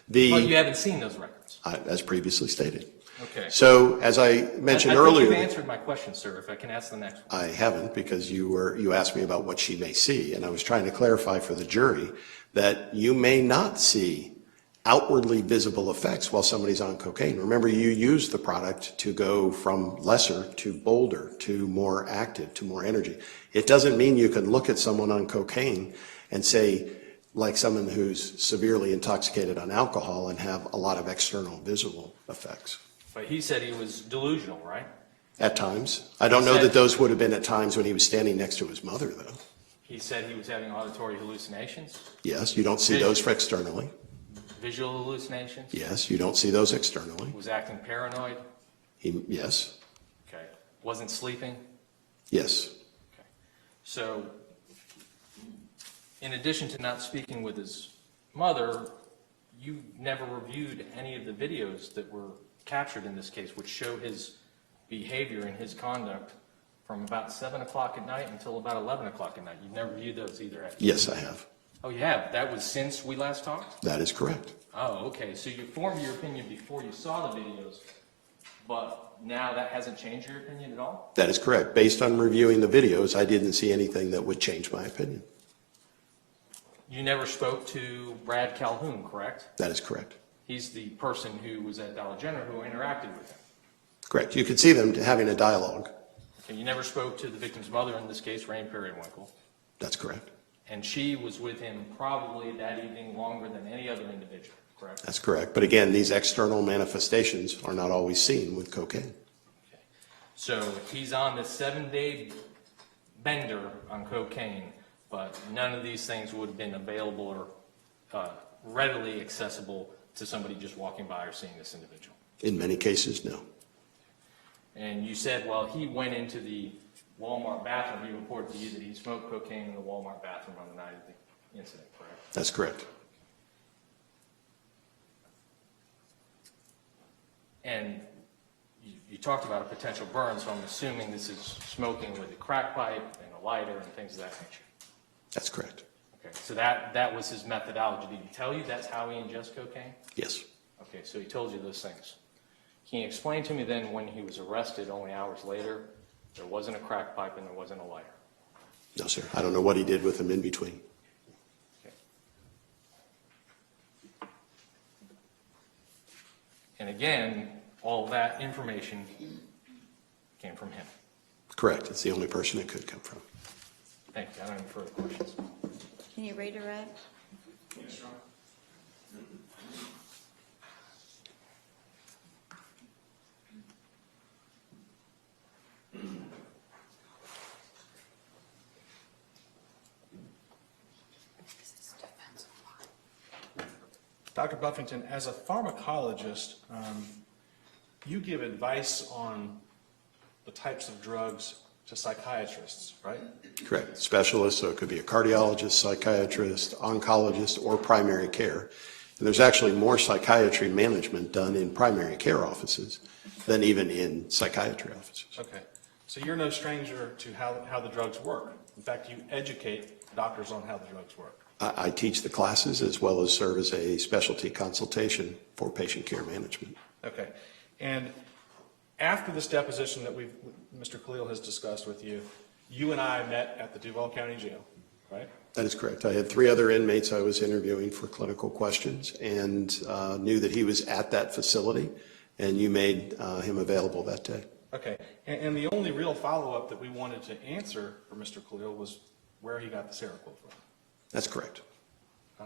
But you haven't seen those records. As previously stated. Okay. So as I mentioned I earlier. think you've answered my question, sir, if I can ask the next one. I haven't, because you asked me about what she may see, and I was trying to clarify for the jury that you may not see outwardly visible effects while somebody's on cocaine. Remember, you use the product to go from lesser to bolder, to more active, to more energy. It doesn't mean you can look at someone on cocaine and say, like someone who's severely intoxicated on alcohol, and have a lot of external visible effects. But he said he was delusional, right? At times. I don't know that those would have been at times when he was standing next to his mother, though. He said he was having auditory hallucinations, Yes, you don't see those externally. visual hallucinations, Yes, you don't see those externally. was acting paranoid, Yes, okay, wasn't sleeping. yes, Okay. So, in addition to not speaking with his mother, you never reviewed any of the videos that were captured in this case, which show his behavior and his conduct from about 7 o'clock at night until about 11 o'clock at night. You've never viewed those either, have you? yes, I have. Oh, you have? That was since we last talked? That is correct. Oh, okay, so you formed your opinion before you saw the videos, but now that hasn't changed your opinion at all? That is correct. Based on reviewing the videos, I didn't see anything that would change my opinion. You never spoke to Brad Calhoun, correct? That is correct. He's the person who was at Dollar General who interacted with him. Correct. You could see them having a dialogue. And you never spoke to the victim's mother, in this case, Rain Periwinkle, That's correct. and she was with him probably that evening longer than any other individual, correct? That's correct. But again, these external manifestations are not always seen with cocaine. So he's on this 7-day bender on cocaine, but none of these things would have been available or readily accessible to somebody just walking by or seeing this individual. In many cases, no. And you said, well, he went into the Walmart bathroom, he reported to you that he smoked cocaine in the Walmart bathroom on the night of the incident, correct? That's correct. And you talked about a potential burn, so I'm assuming this is smoking with a crack pipe and a lighter and things of that nature. That's correct. Okay, so that was his methodology. Did he tell you that's how he ingests cocaine? Yes. Okay, so he told you those things. Can you explain to me then, when he was arrested only hours later, there wasn't a crack pipe and there wasn't a lighter? No, sir. I don't know what he did with them in between. Okay. And again, all that information came from him. Correct. It's the only person it could come from. Thank you. I don't have any further questions. Can you redirect? Dr. Buffington, as a pharmacologist, you give advice on the types of drugs to psychiatrists, right? Correct. Specialists, so it could be a cardiologist, psychiatrist, oncologist, or primary care. And there's actually more psychiatry management done in primary care offices than even in psychiatry offices. Okay. So you're no stranger to how the drugs work. In fact, you educate doctors on how the drugs work. I teach the classes as well as serve as a specialty consultation for patient care management. Okay. And After this deposition that Mr. Khalil has discussed with you, you and I met at the Duval County Jail, right? That is correct. I had 3 other inmates I was interviewing for clinical questions and knew that he was at that facility, and you made him available that day. Okay, and the only real follow-up that we wanted to answer for Mr. Khalil was where he got the Seroquel from. That's correct.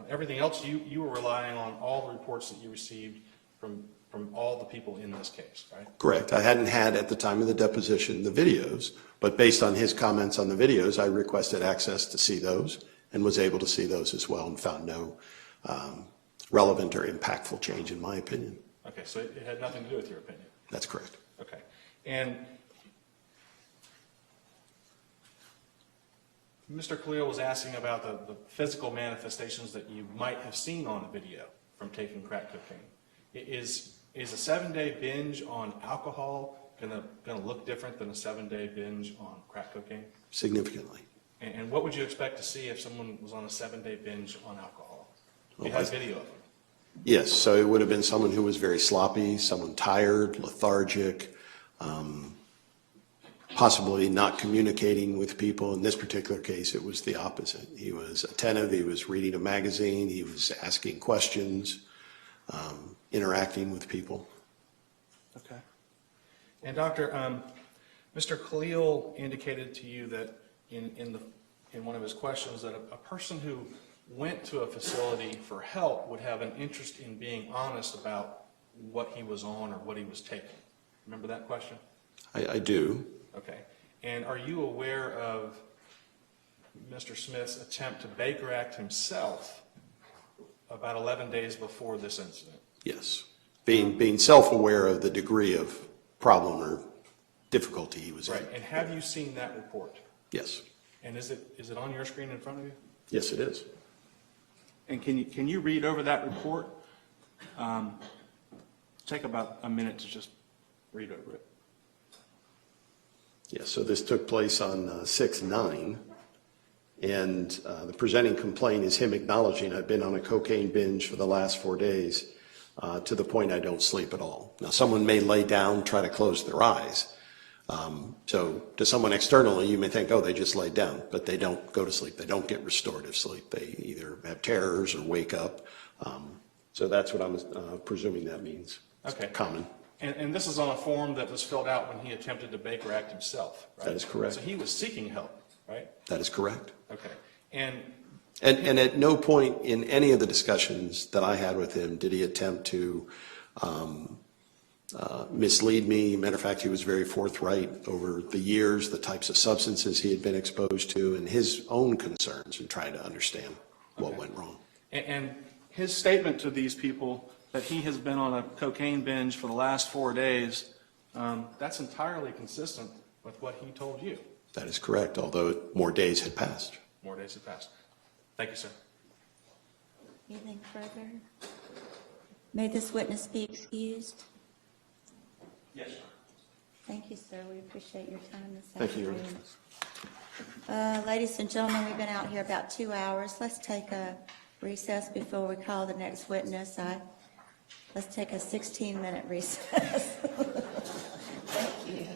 Everything else, you were relying on all the reports that you received from all the people in this case, right? Correct. I hadn't had at the time of the deposition the videos, but based on his comments on the videos, I requested access to see those and was able to see those as well and found no relevant or impactful change in my opinion. Okay, so it had nothing to do with your opinion? That's correct. Okay, and Mr. Khalil was asking about the physical manifestations that you might have seen on a video from taking crack cocaine. Is a 7-day binge on alcohol gonna look different than a 7-day binge on crack cocaine? Significantly. And what would you expect to see if someone was on a 7-day binge on alcohol? You Well, had video of it. Yes, so it would have been someone who was very sloppy, someone tired, lethargic, possibly not communicating with people. In this particular case, it was the opposite. He was attentive, he was reading a magazine, he was asking questions, interacting with people. Okay. And Doctor, Mr. Khalil indicated to you that in one of his questions that a person who went to a facility for help would have an interest in being honest about what he was on or what he was taking. Remember that question? I do. Okay. And are you aware of Mr. Smith's attempt to Baker Act himself about 11 days before this incident? Yes. Being self-aware of the degree of problem or difficulty he was in. Right. And have you seen that report? Yes. And is it on your screen in front of you? Yes, it is. And can you read over that report? Take about a minute to just read over it. Yes, so this took place on 6/9, and the presenting complaint is him acknowledging I've been on a cocaine binge for the last 4 days to the point I don't sleep at all. Now, someone may lay down, try to close their eyes. So to someone externally, you may think, oh, they just lay down, but they don't go to sleep. They don't get restorative sleep. They either have terrors or wake up. So that's what I'm presuming that means. It's Okay. common. And this is on a form that was filled out when he attempted to Baker Act himself, right? That is correct. So he was seeking help, right? That is correct. Okay. And And at no point in any of the discussions that I had with him did he attempt to mislead me. Matter of fact, he was very forthright over the years, the types of substances he had been exposed to, and his own concerns in trying to understand what went wrong. And his statement to these people that he has been on a cocaine binge for the last 4 days, that's entirely consistent with what he told you. That is correct, although more days had passed. More days have passed. Thank you, sir. Anything further? May this witness be excused? Yes, sir. Thank you, sir. We appreciate your time this Thank you, Your afternoon. Ladies and gentlemen, we've been out here about 2 hours. Let's take a recess before we call the next witness. Let's take a 16-minute recess. Thank you.